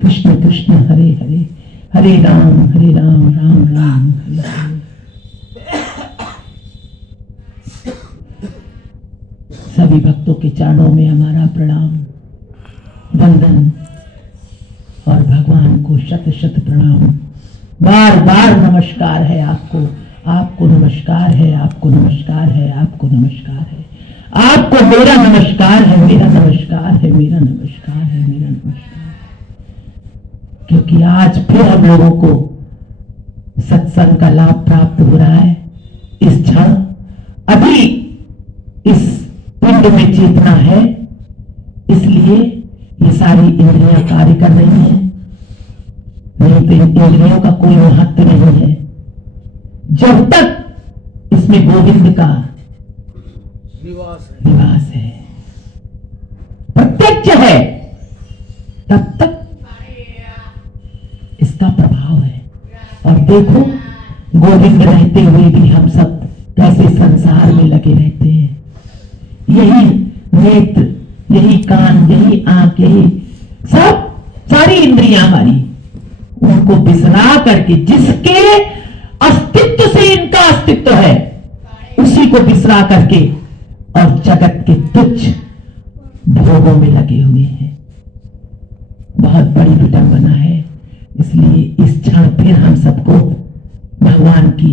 कृष्ण कृष्ण हरे हरे, हरे राम राम राम हरे हरे। सभी भक्तों के चरणों में हमारा प्रणाम, वंदन और भगवान को शत शत प्रणाम। बार बार नमस्कार है आपको, आपको नमस्कार है, आपको नमस्कार है, आपको नमस्कार है, आपको मेरा नमस्कार है, मेरा नमस्कार है, मेरा नमस्कार है, मेरा नमस्कार है। क्योंकि आज फिर हम लोगों को सत्संग का लाभ प्राप्त हो रहा है। इस क्षण अभी इस पिंड में चेतना है, इसलिए ये सारी इंद्रियां कार्य कर रही हैं। नहीं तो इंद्रियों का कोई महत्व नहीं है। जब तक इसमें गोविंद का निवास है, प्रत्यक्ष है, तब तक इसका प्रभाव है। और देखो, गोविंद रहते हुए भी हम सब कैसे संसार में लगे रहते हैं। यही नेत्र, यही कान, यही आंख, यही सब सारी इंद्रियां हमारी, उनको बिसरा करके, जिसके अस्तित्व से इनका अस्तित्व है, उसी को बिसरा करके और जगत के तुच्छ भोगों में लगे हुए हैं। बहुत बड़ी विडंबना है। इसलिए इस क्षण फिर हम सबको भगवान की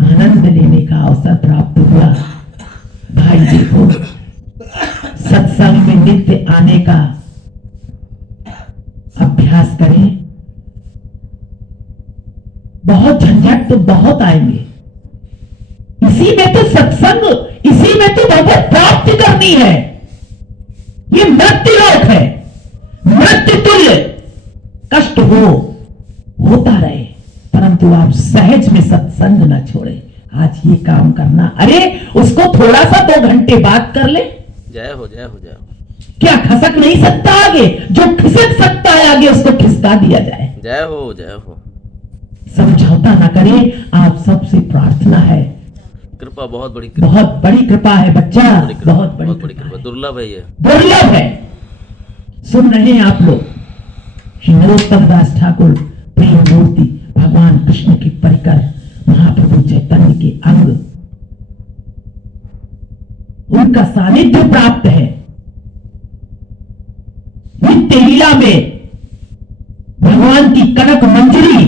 आनंद लेने का अवसर प्राप्त हुआ। भाई देखो, सत्संग में नित्य आने का अभ्यास करें। बहुत झंझट तो बहुत आएंगे, इसी में तो सत्संग, इसी में तो भगवत प्राप्ति करनी है। ये मृत्यु लोक है, मृत्यु तुल्य कष्ट होता रहे, परंतु आप सहज में सत्संग न छोड़े। आज ये काम करना, अरे उसको थोड़ा सा 2 घंटे बात कर ले। जय हो जय हो जय हो। क्या खसक नहीं सकता आगे? जो खिसक सकता है आगे, उसको खिसका दिया जाए। जय हो जय हो। समझौता ना करें। आप सबसे प्रार्थना है, कृपा बहुत बड़ी कृपा, बहुत बड़ी कृपा है बच्चा, बहुत बड़ी कृपा, दुर्लभ है ये, दुर्लभ है। सुन रहे हैं आप लोग, श्री नरोत्तम दास ठाकुर प्रेम मूर्ति भगवान कृष्ण के परिकर महाप्रभु चैतन्य के अंग, उनका सानिध्य प्राप्त है। नित्य लीला में भगवान की कनक मंजरी,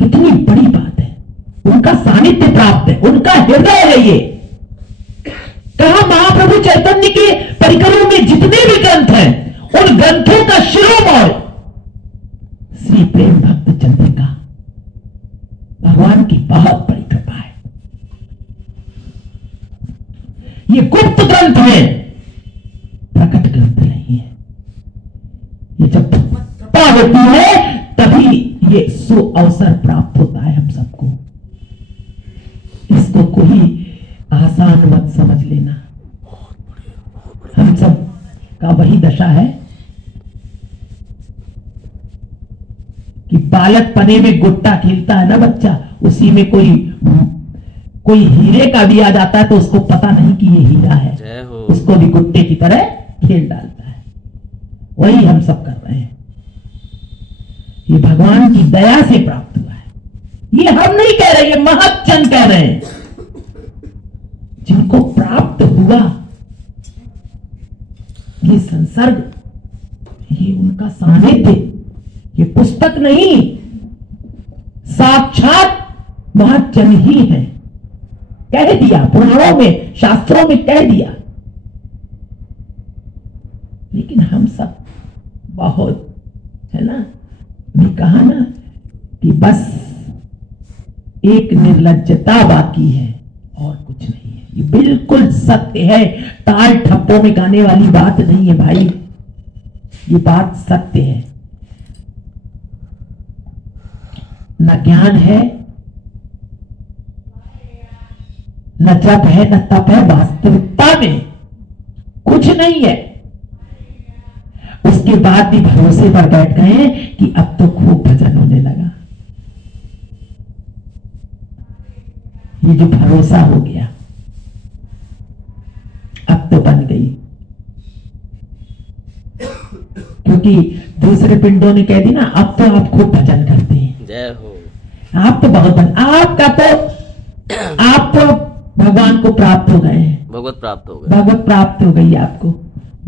कितनी बड़ी बात है। उनका सानिध्य प्राप्त है, उनका हृदय है ये। कहा महाप्रभु चैतन्य के परिकरों में जितने भी ग्रंथ हैं, उन ग्रंथों का शिरोमणि श्री प्रेम भक्त चंद्रिका। भगवान की बहुत बड़ी कृपा है। ये गुप्त ग्रंथ है, प्रकट ग्रंथ नहीं है। ये जब कृपा होती है तभी ये सु अवसर प्राप्त होता है हम सबको। इसको कोई आसान मत समझ लेना। हम सब का वही दशा है कि बालक पने में गुट्टा खेलता है ना बच्चा, उसी में कोई हीरे का भी आ जाता है तो उसको पता नहीं कि ये हीरा है, उसको भी गुट्टे की तरह खेल डालता है। वही हम सब कर रहे हैं। ये भगवान की दया से प्राप्त हुआ है। ये हम नहीं कह रहे, ये महत्चंद कह रहे हैं। जिनको प्राप्त हुआ ये संसर्ग, ये उनका सानिध्य, ये पुस्तक नहीं, साक्षात महत्चंद ही है। कह दिया पुराणों में, शास्त्रों में कह दिया। लेकिन हम सब बहुत, है ना, भी कहा ना कि बस एक निर्लज्जता बाकी है और कुछ नहीं है। ये बिल्कुल सत्य है। ताल ठप्पों में गाने वाली बात नहीं है भाई, ये बात सत्य है। न ज्ञान है, न जप है, न तप है। वास्तविकता में कुछ नहीं है। उसके बाद भी भरोसे पर बैठ गए कि अब तो खूब भजन होने लगा। ये जो भरोसा हो गया, अब तो बन गई। जबकि दूसरे पिंडों ने कह दी ना, अब तो आप खूब भजन करते हैं, जय हो। आप तो बहुत भजन, आप तो भगवान को प्राप्त हो गए हैं, भगवत प्राप्त हो गए। भगवत प्राप्त हो गई आपको,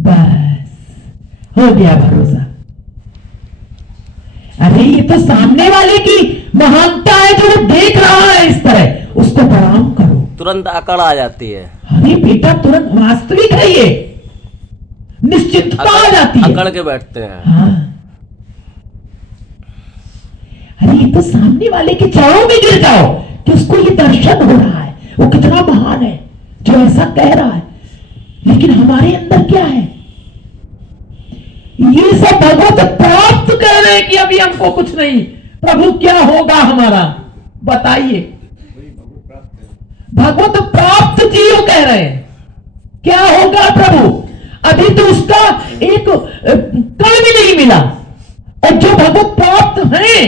बस हो गया भरोसा। अरे ये तो सामने वाले की महानता है, जो वो देख रहा है इस तरह, उसको प्रणाम करो, तुरंत अकड़ आ जाती है। अरे बेटा तुरंत वास्तविक है ये, निश्चितता आ जाती है, अकड़ के बैठते हैं। हाँ। अरे ये तो सामने वाले के चरणों में गिर जाओ कि उसको ये दर्शन हो रहा है, वो कितना महान है जो ऐसा कह रहा है। लेकिन हमारे अंदर क्या है, ये सब भगवत प्राप्त कर रहे हैं कि अभी हमको कुछ नहीं, प्रभु क्या होगा हमारा बताइए। भगवत प्राप्त जीव कह रहे हैं क्या होगा प्रभु, अभी तो उसका एक कण भी नहीं मिला। और जो भगवत प्राप्त हैं,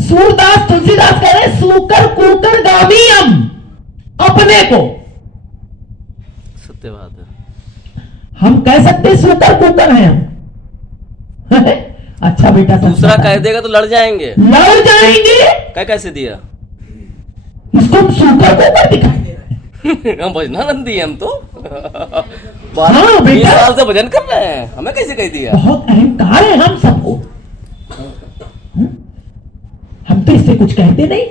सूरदास तुलसीदास कह रहे हैं, सूकर कुकर गामी हम अपने को। सत्य बात है। हम कह सकते हैं सूकर कुकर हैं हम। अच्छा बेटा, दूसरा कह देगा तो लड़ जाएंगे, लड़ जाएंगे। कह कैसे दिया? इसको हम सूकर कुकर दिखाई दे रहे हैं। हम भजनानंदी हैं हम तो। हाँ 20 बेटा, साल से भजन कर रहे हैं, हमें कैसे कह दिया? बहुत अहंकार है हम सबको। हम तो इससे कुछ कहते नहीं,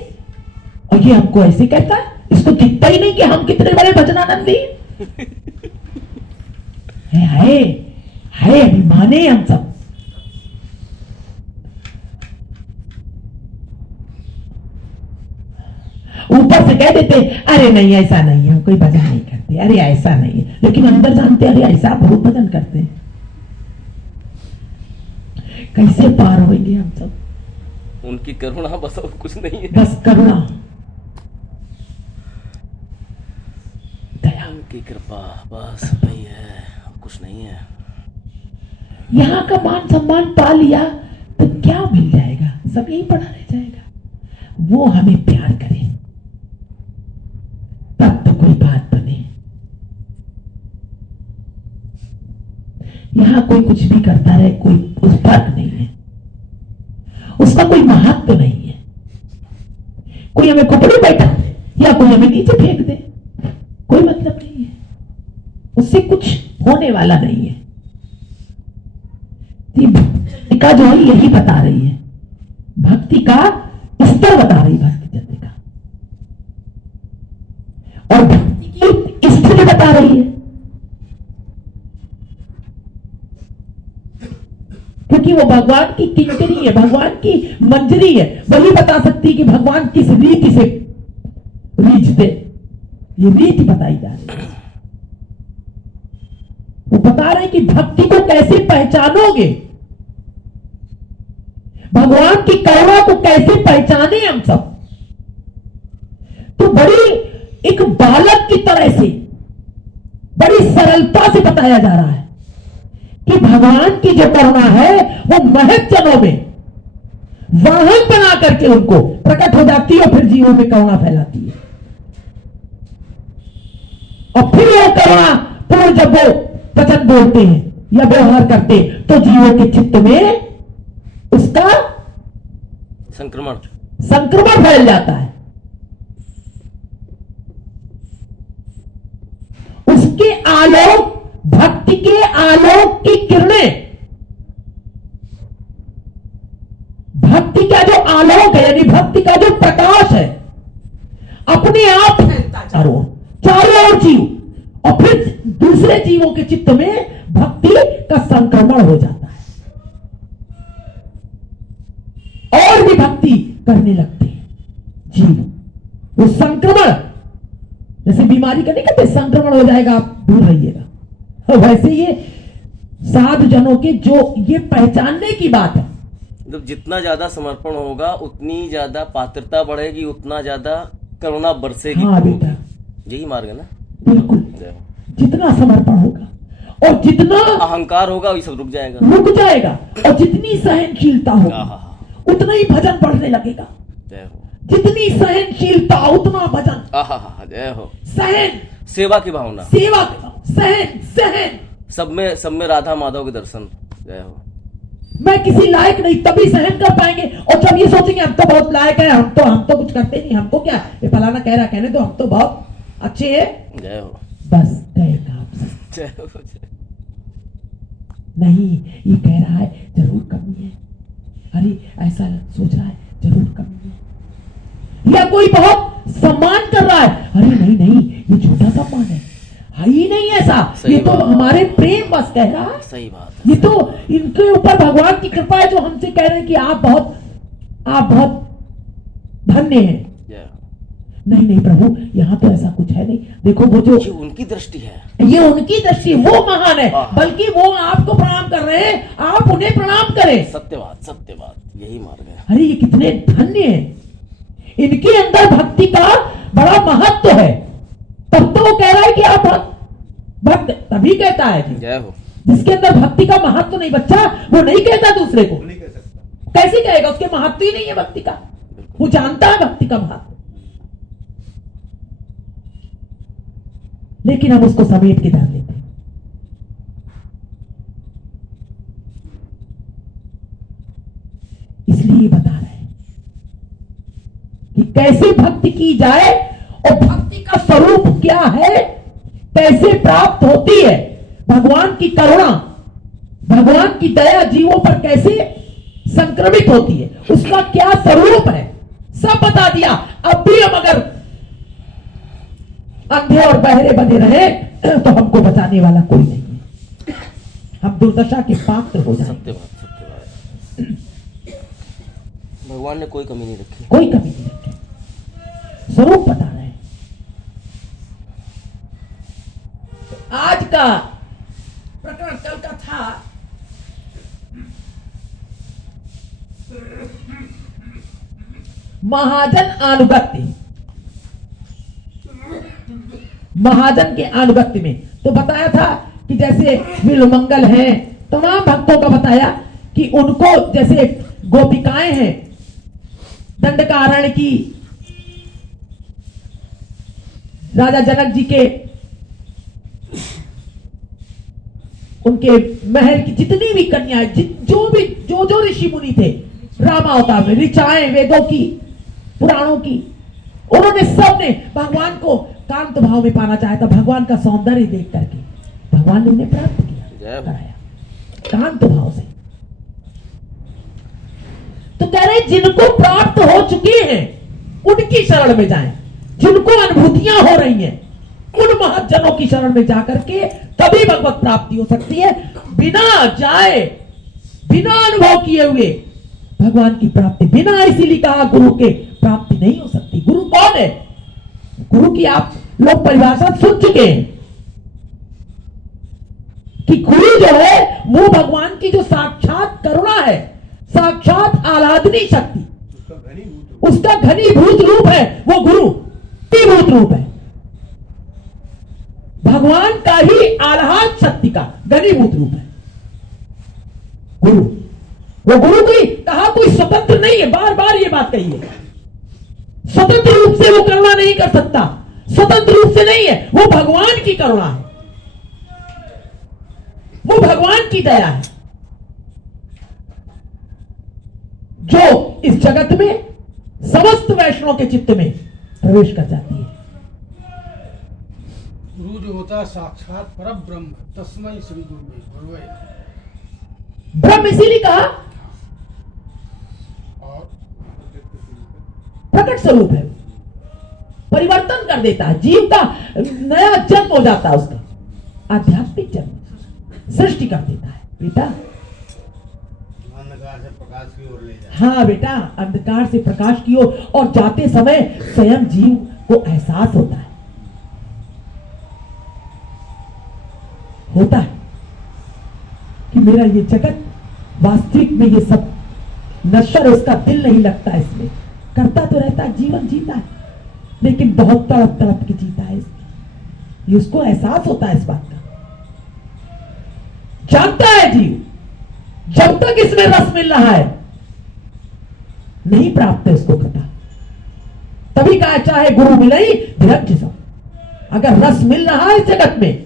और ये हमको ऐसे कहता है, इसको दिखता ही नहीं कि हम कितने बड़े भजनानंदी है अभिमानी हम सब। ऊपर से कह देते अरे नहीं ऐसा नहीं है, कोई भजन नहीं करते, अरे ऐसा नहीं है, लेकिन अंदर जानते अरे ऐसा बहुत भजन करते हैं। कैसे पार होंगे हम सब? उनकी करुणा बस और कुछ नहीं है, बस करुणा, दया, उनकी कृपा बस वही है, कुछ नहीं है। यहाँ का मान सम्मान पा लिया तो क्या मिल जाएगा, सब यही पड़ा रह जाएगा। वो हमें प्यार करे तब तो कोई बात बने। यहाँ कोई कुछ भी करता रहे, कोई उस फर्क नहीं है, उसका कोई महत्व नहीं है। कोई हमें कपड़े बैठा दे या कोई हमें नीचे फेंक दे, कोई मतलब नहीं है, उससे कुछ होने वाला नहीं है। भक्ति का जो है यही बता रही है, भक्ति का स्तर बता रही भक्ति जन का, और भक्ति की स्थिति बता रही है। क्योंकि वो भगवान की किंकरी है, भगवान की मंजरी है, वही बता सकती है कि भगवान किस रीति से रीझते, ये रीति बताई जा रही है। वो बता रहे कि भक्ति को कैसे पहचानोगे, भगवान की करुणा को कैसे पहचाने हम सब। तो बड़ी एक बालक की तरह से बड़ी सरलता से बताया जा रहा है कि भगवान की जो करुणा है वो महत जनों में वाहन बना करके उनको प्रकट हो जाती है, और फिर जीवों में करुणा फैलाती है। और फिर वो करुणा पूर्ण जब वो वचन बोलते हैं या व्यवहार करते हैं तो जीवों के चित्त में उसका संक्रमण फैल जाता है। उसके आलोक, भक्ति के आलोक की किरणें, भक्ति का जो आलोक है यानी भक्ति का जो प्रकाश है अपने आप फैलता चारों ओर जीव, और फिर दूसरे जीवों के चित्त में भक्ति का संक्रमण हो जाता है और भी भक्ति करने लगते हैं जीव। वो संक्रमण, जैसे बीमारी का नहीं कहते संक्रमण हो जाएगा आप दूर रहिएगा, वैसे ये साधु जनों के जो ये पहचानने की बात है। जब जितना ज्यादा समर्पण होगा उतनी ज्यादा पात्रता बढ़ेगी, उतना ज्यादा करुणा बरसेगी। हाँ बेटा, यही मार्ग है ना। बिल्कुल, जितना समर्पण होगा और जितना अहंकार होगा वही सब रुक जाएगा, और जितनी सहनशीलता होगी उतना ही भजन बढ़ने लगेगा। जितनी सहनशीलता उतना भजन। जय हो। सहन, सेवा की भावना, सेवा की भावना, सहन सहन सब में राधा माधव के दर्शन। जय हो। मैं किसी लायक नहीं, तभी सहन कर पाएंगे। और जब ये सोचेंगे हम तो बहुत लायक है, हम तो कुछ करते नहीं, हमको क्या, ये फलाना कह रहा, कहने तो हम तो बहुत अच्छे हैं। जय हो। बस गए काम से। जय हो। जय। नहीं, ये कह रहा है जरूर कमी है, अरे ऐसा सोच रहा है जरूर कमी है, या कोई बहुत सम्मान कर रहा है, अरे नहीं नहीं ये झूठा सम्मान है ही नहीं ऐसा, ये तो हमारे प्रेम बस कह रहा है। सही बात है। ये तो इनके ऊपर भगवान की कृपा है जो हमसे कह रहे हैं कि आप बहुत धन्य हैं। नहीं नहीं प्रभु, यहाँ तो ऐसा कुछ है नहीं। देखो वो जो ये उनकी दृष्टि है, ये उनकी दृष्टि, वो महान है, बल्कि वो आपको प्रणाम कर रहे हैं, आप उन्हें प्रणाम करें। सत्य बात, यही मार्ग है। अरे ये कितने धन्य हैं, इनके अंदर भक्ति का बड़ा महत्व है। तब तो वो कह रहा है कि आप भक्त, तभी कहता है कि जय हो। जिसके अंदर भक्ति का महत्व नहीं बच्चा, वो नहीं कहता दूसरे को, नहीं कह सकता। कैसे कहेगा, उसके महत्व ही नहीं है भक्ति का, वो जानता है भक्ति का महत्व, लेकिन हम उसको समेट के धर लेते हैं। इसलिए बता रहे हैं कि कैसे भक्ति की जाए और भक्ति का स्वरूप क्या है, कैसे प्राप्त होती है, भगवान की करुणा, भगवान की दया जीवों पर कैसे संक्रमित होती है, उसका क्या स्वरूप है, सब बता दिया। अब भी हम अगर अंधे और बहरे बने रहे तो हमको बचाने वाला कोई नहीं है, हम दुर्दशा के पात्र हो जाएंगे। सत्य बात। भगवान ने कोई कमी नहीं रखी, कोई कमी नहीं रखी, स्वरूप बता रहे हैं। तो आज का प्रकरण कल का था महाजन अनुगत्य, महाजन के अनुगत्य में तो बताया था कि जैसे विलुमंगल हैं, तमाम भक्तों का बताया कि उनको जैसे गोपिकाएं हैं, दंडकारण्य की राजा जनक जी के उनके महल की जितनी भी कन्याएं, जो ऋषि मुनि थे रामावतार में, ऋचाएं वेदों की पुराणों की, उन्होंने सबने भगवान को कांत भाव में पाना चाहा था। भगवान का सौंदर्य देख करके भगवान ने उन्हें प्राप्त किया, कराया कांत भाव से। तो कह रहे जिनको प्राप्त हो चुके हैं उनकी शरण में जाएं, जिनको अनुभूतियां हो रही हैं उन महज्जनों की शरण में जाकर के तभी भगवत प्राप्ति हो सकती है। बिना जाए, बिना अनुभव किए हुए भगवान की प्राप्ति, बिना इसीलिए कहा गुरु के प्राप्ति नहीं हो सकती। गुरु कौन है? गुरु की आप लोग परिभाषा सुन चुके हैं कि गुरु जो है वो भगवान की जो साक्षात करुणा है, साक्षात आराधनी शक्ति, उसका घनीभूत रूप है, वो गुरु भूत रूप है, भगवान का ही आह्लाद शक्ति का घनीभूत रूप है गुरु। वो गुरु की कहा कोई स्वतंत्र नहीं है, बार बार ये बात कही है, स्वतंत्र रूप से वो करुणा नहीं कर सकता, स्वतंत्र रूप से नहीं है, वो भगवान की करुणा है, वो भगवान की दया है जो इस जगत में समस्त वैष्णव के चित्त में प्रवेश कर जाती है। गुरु जो होता है साक्षात परब्रह्म, तस्मै श्री गुरुवे। ब्रह्म इसीलिए कहा और प्रकट स्वरूप है, परिवर्तन कर देता है, जीव का नया जन्म हो जाता है, उसका आध्यात्मिक जन्म सृष्टि कर देता है। बेटा अंधकार से प्रकाश की ओर ले जाए। हाँ बेटा, अंधकार से प्रकाश की ओर, और जाते समय स्वयं जीव को एहसास होता है कि मेरा ये जगत वास्तविक में ये सब नश्वर, उसका दिल नहीं लगता इसमें, करता तो रहता है, जीवन जीता है, लेकिन बहुत तड़प तड़प के जीता है इसमें। ये उसको एहसास होता है इस बात का, जानता है जीव जब तक इसमें रस मिल रहा है नहीं प्राप्त है उसको कृपा। तभी कहा चाहे गुरु मिले ही विरक्त सब, अगर रस मिल रहा है इस जगत में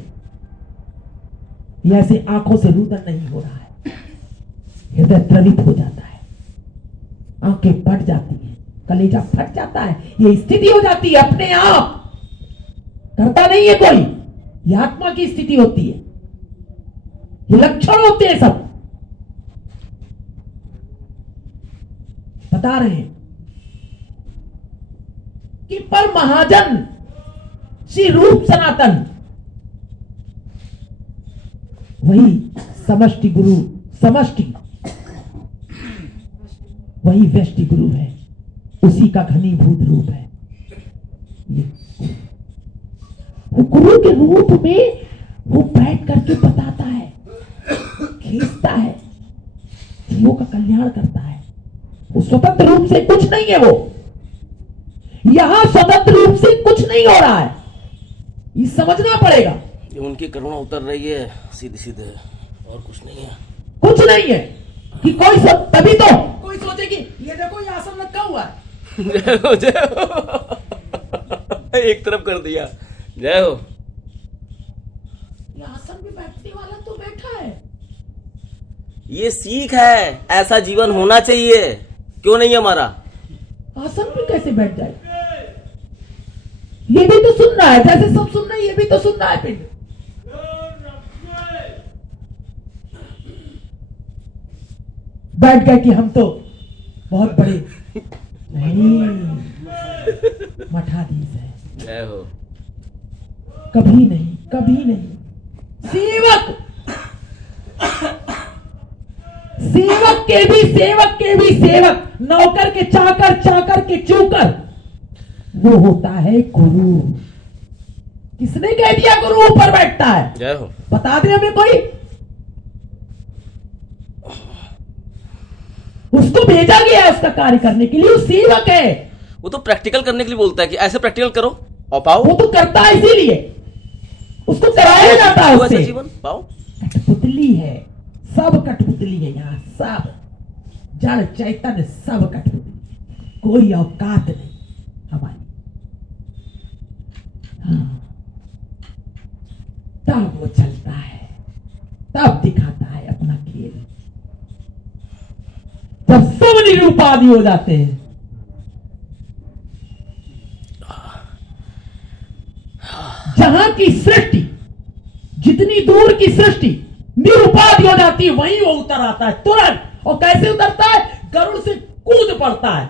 ये ऐसे आंखों से रुदन नहीं हो रहा है, हृदय द्रवित हो जाता है, आंखें फट जाती हैं, कलेजा फट जाता है। ये स्थिति हो जाती है अपने आप, करता नहीं है कोई, ये आत्मा की स्थिति होती है, ये लक्षण होते हैं सब। बता रहे हैं कि पर महाजन श्री रूप सनातन वही समष्टि गुरु, समष्टि वही व्यष्टि गुरु है, उसी का घनीभूत रूप है। ये वो गुरु के रूप में वो बैठ करके बताता है, खींचता है, जीवों का कल्याण करता है। वो स्वतंत्र रूप से कुछ नहीं है, वो यहां स्वतंत्र रूप से कुछ नहीं हो रहा है, ये समझना पड़ेगा। ये उनकी करुणा उतर रही है सीधे सीधे, और कुछ नहीं है। कुछ नहीं है कि कोई तभी तो कोई सोचे कि ये देखो ये आसन रखा हुआ है। जय हो, जय हो। एक तरफ कर दिया, जय हो। ये आसन पे बैठने वाला तो बैठा है, ये सीख है, ऐसा जीवन होना चाहिए, क्यों नहीं हमारा? आसन पे कैसे बैठ जाए? ये भी तो सुन रहा है, जैसे सब सुन रहे हैं, ये भी तो सुन रहा है पिंड। बैठ गए कि हम तो बहुत बड़े नहीं, मठाधीश है। जय हो। कभी नहीं, कभी नहीं। सेवक, सेवक के भी सेवक के भी सेवक, नौकर के चाकर, चाकर के चूकर, वो होता है गुरु। किसने कह दिया गुरु ऊपर बैठता है? जय हो। बता दे हमें कोई। उसको भेजा गया है उसका कार्य करने के लिए, वो सेवक है। वो तो प्रैक्टिकल करने के लिए बोलता है कि ऐसे प्रैक्टिकल करो और पाओ। वो तो करता है, इसीलिए उसको कराया जाता है उससे। जीवन पाओ। कठपुतली है, सब कठपुतली है यहाँ, सब जड़ चैतन्य, सब कठपुतली, कोई औकात नहीं हमारी। हाँ, तब वो चलता है, तब दिखाता है अपना खेल। जब सब निरूपाधि हो जाते हैं, जहां की सृष्टि, जितनी दूर की सृष्टि निरुपाधि हो जाती है, वहीं वो उतर आता है तुरंत। और कैसे उतरता है? गरुड़ से कूद पड़ता है,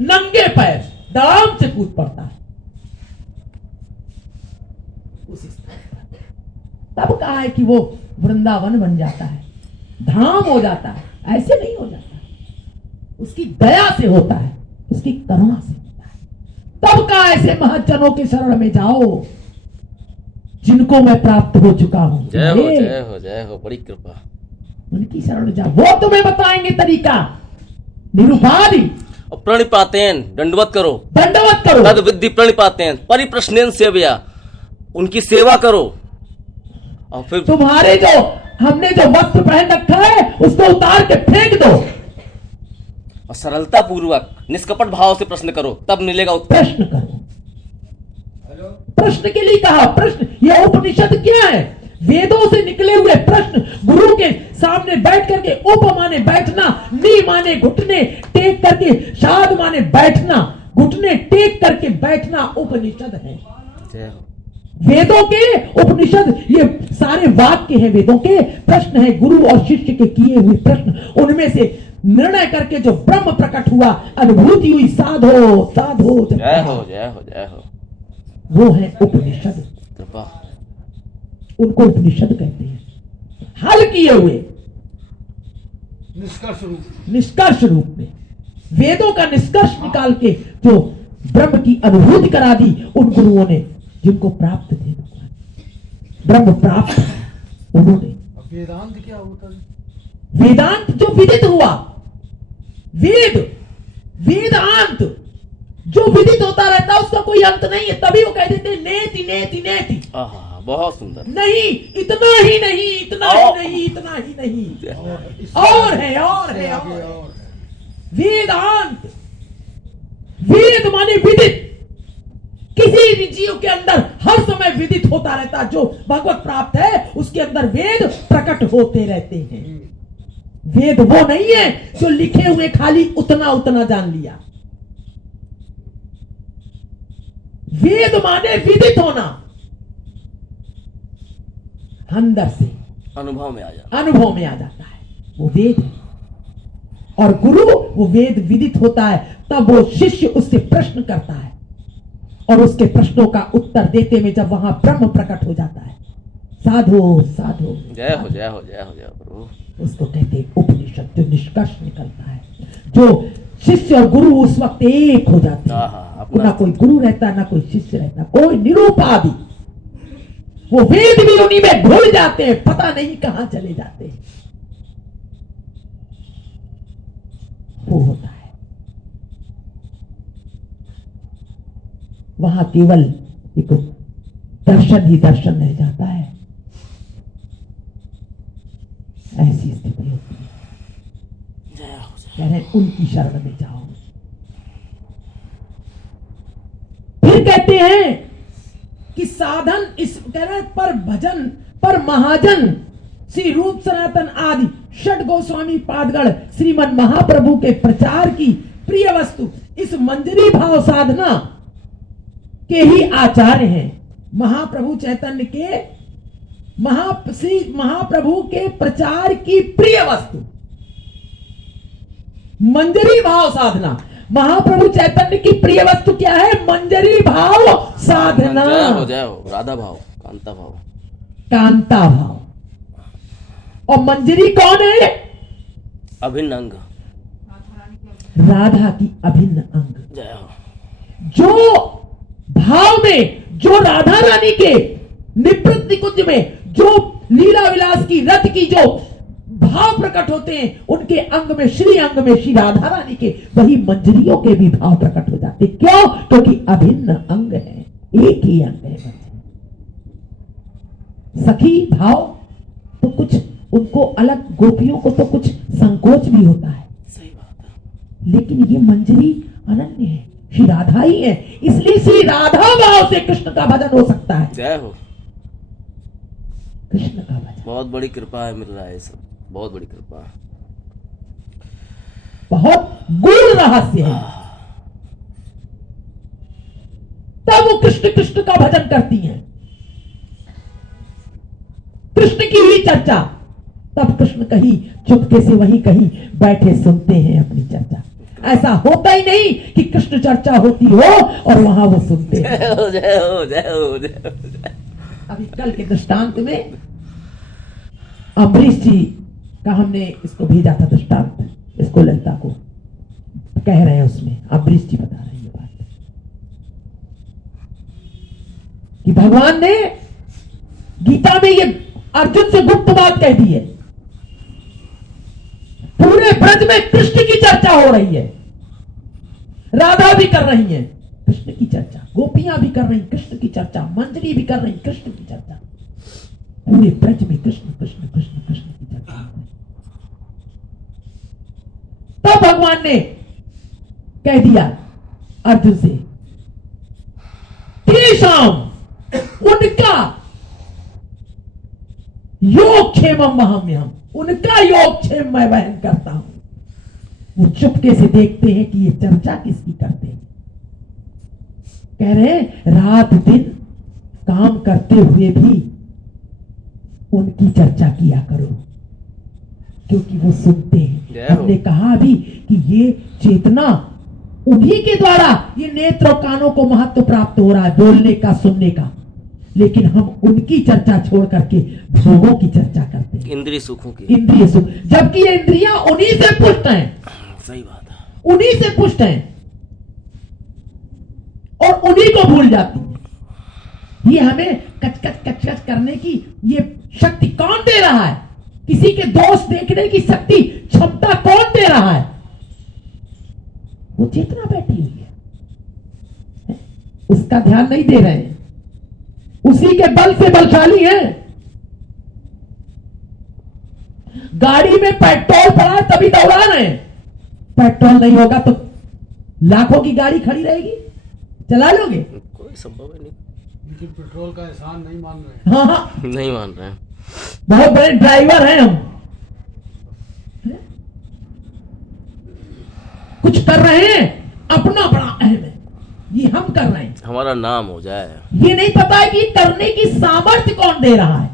नंगे पैर धड़ाम से कूद पड़ता है उसी स्थान पर। तब कहा है कि वो वृंदावन बन जाता है, धाम हो जाता है। ऐसे नहीं हो जाता, उसकी दया से होता है, उसकी करुणा से होता है। तब कहा ऐसे महज्जनों के शरण में जाओ जिनको मैं प्राप्त हो चुका हूं। जय हो, जय हो, जय हो, बड़ी कृपा। उनकी शरण में जाओ, वो तुम्हें बताएंगे तरीका निरुपाधि। और प्रणिपातेन, दंडवत करो, दंडवत करो। तद विद्धि प्रणिपातेन परिप्रश्नेन सेवया, उनकी सेवा करो। और फिर तुम्हारे जो हमने जो वस्त्र पहन रखा है उसको उतार के फेंक दो, और सरलता पूर्वक निष्कपट भाव से प्रश्न करो, तब मिलेगा उत्तर। प्रश्न करो। प्रश्न के लिए कहा, प्रश्न। यह उपनिषद क्या है? वेदों से निकले हुए प्रश्न। गुरु के सामने बैठ करके उप माने बैठना, नी माने घुटने टेक करके, शाद माने बैठना, घुटने टेक करके बैठना उपनिषद है। जय हो। वेदों के उपनिषद, ये सारे वाक्य हैं वेदों के। प्रश्न है गुरु और शिष्य के किए हुए प्रश्न, उनमें से निर्णय करके जो ब्रह्म प्रकट हुआ, अनुभूति हुई, साधो साधो। जय हो, जय हो, जय हो। वो है उपनिषद। कृपा। उनको उपनिषद कहते हैं, हल किए हुए निष्कर्ष रूप। निष्कर्ष रूप में वेदों का निष्कर्ष निकाल के जो ब्रह्म की अनुभूति करा दी उन गुरुओं ने, जिनको प्राप्त थे ब्रह्म प्राप्त, उन्होंने। वेदांत क्या होता है? वेदांत जो विदित हुआ, वेद वेदांत जो विदित होता रहता है उसका कोई अंत नहीं है। तभी वो कह देते नेति नेति नेति। आहा, बहुत सुंदर। नहीं, इतना ही नहीं, इतना ही नहीं, इतना ही नहीं, और है, और है, और है। वेदांत, वेद माने विदित, किसी भी जीव के अंदर हर समय विदित होता रहता, जो भगवत प्राप्त है उसके अंदर वेद प्रकट होते रहते हैं। वेद वो नहीं है जो लिखे हुए खाली उतना उतना जान लिया। वेद माने विदित होना, अंदर से अनुभव में आ जाए, अनुभव में आ जाता है, वो वेद है। और गुरु वो वेद विदित होता है, तब वो शिष्य उससे प्रश्न करता है और उसके प्रश्नों का उत्तर देते में जब वहां ब्रह्म प्रकट हो जाता है, साधु साधु जय हो जय हो जय हो जय हो प्रभु। उसको कहते हैं उपनिषद, जो निष्कर्ष निकलता है, जो शिष्य और गुरु उस वक्त एक हो जाते हैं। ना कोई गुरु रहता, ना कोई शिष्य रहता, कोई निरूपाधि। वो वेद भी उन्हीं में घुल जाते हैं, पता नहीं कहां चले जाते हैं। वो होता है वहां केवल एक दर्शन ही दर्शन रह जाता है। ऐसी स्थिति होती है। कह रहे उनकी शरण में जाओ। फिर कहते हैं कि साधन इस कह रहे पर भजन पर महाजन श्री रूप सनातन आदि षट गोस्वामी पादगढ़ श्रीमन महाप्रभु के प्रचार की प्रिय वस्तु इस मंजरी भाव साधना के ही आचार्य हैं। महाप्रभु चैतन्य के श्री महाप्रभु के प्रचार की प्रिय वस्तु मंजरी भाव साधना। महाप्रभु चैतन्य की प्रिय वस्तु क्या है? मंजरी भाव साधना। जय हो राधा भाव, कांता भाव, कांता भाव। और मंजरी कौन है? अभिन्न अंग, राधा की अभिन्न अंग। जय हो। जो भाव में, जो राधा रानी के निवृत्त निकुंज में जो लीला विलास की रथ की जो भाव प्रकट होते हैं, उनके अंग में श्री राधा रानी के वही मंजरियों के भी भाव प्रकट हो जाते। क्यों? क्योंकि अभिन्न अंग है, एक ही अंग है। सखी भाव तो कुछ उनको अलग, गोपियों को तो कुछ संकोच भी होता है, सही बात है, लेकिन ये मंजरी अनन्य है, श्री राधा ही है। इसलिए श्री राधा भाव से कृष्ण का भजन हो सकता है। जय हो। कृष्ण का भजन बहुत बड़ी कृपा है, मिल रहा है सब, बहुत बड़ी कृपा है, बहुत गूढ़ रहस्य है। तब वो कृष्ण कृष्ण का भजन करती हैं, कृष्ण की ही चर्चा। तब कृष्ण कहीं चुपके से वहीं कहीं बैठे सुनते हैं अपनी चर्चा। ऐसा होता ही नहीं कि कृष्ण चर्चा होती हो और वहां वो सुनते हैं। जय हो जय हो जय हो जय हो। अभी कल के दृष्टांत में अम्बरीश जी का हमने इसको भेजा था दृष्टांत, इसको ललिता को कह रहे हैं, उसमें अम्बरीश जी बता रहे हैं ये बात कि भगवान ने गीता में ये अर्जुन से गुप्त बात कह दी है। पूरे ब्रज में कृष्ण की चर्चा हो रही है, राधा भी कर रही है कृष्ण की चर्चा, गोपियां भी कर रही कृष्ण की चर्चा, मंजरी भी कर रही कृष्ण की चर्चा। पूरे ब्रज में कृष्ण कृष्ण कृष्ण कृष्ण की चर्चा। तब भगवान ने कह दिया अर्जुन से, तेषाम उनका योग क्षेमम वहाम्यहम, उनका योग क्षेम मैं वहन करता हूं। वो चुपके से देखते हैं कि ये चर्चा किसकी करते हैं। कह रहे रात दिन काम करते हुए भी उनकी चर्चा किया करो, क्योंकि वो सुनते हैं। हमने कहा अभी कि ये चेतना उन्हीं के द्वारा ये नेत्र और कानों को महत्व प्राप्त हो रहा है, बोलने का, सुनने का, लेकिन हम उनकी चर्चा छोड़ करके भोगों की चर्चा करते हैं, इंद्रिय सुखों की, इंद्रिय सुख, जबकि ये इंद्रियां उन्हीं से पुष्ट हैं। सही बात है, उन्हीं से पुष्ट हैं और उन्हीं को भूल जाती है। ये हमें कचकच कचकच करने की ये शक्ति कौन दे रहा है? किसी के दोष देखने की शक्ति, क्षमता कौन दे रहा है? वो चेतना बैठी हुई है, उसका ध्यान नहीं दे रहे हैं, उसी के बल से बलशाली है। गाड़ी में पेट्रोल पड़ा है तभी दौड़ा रहे हैं, पेट्रोल नहीं होगा तो लाखों की गाड़ी खड़ी रहेगी, चला लोगे? कोई संभव है नहीं। लेकिन पेट्रोल का एहसान नहीं मान रहे हैं। हाँ हाँ, नहीं मान रहे हैं। बहुत बड़े ड्राइवर हैं हम, कुछ कर रहे हैं अपना बड़ा अहम है, ये हम कर रहे हैं, हमारा नाम हो जाए। ये नहीं पता है कि करने की सामर्थ्य कौन दे रहा है,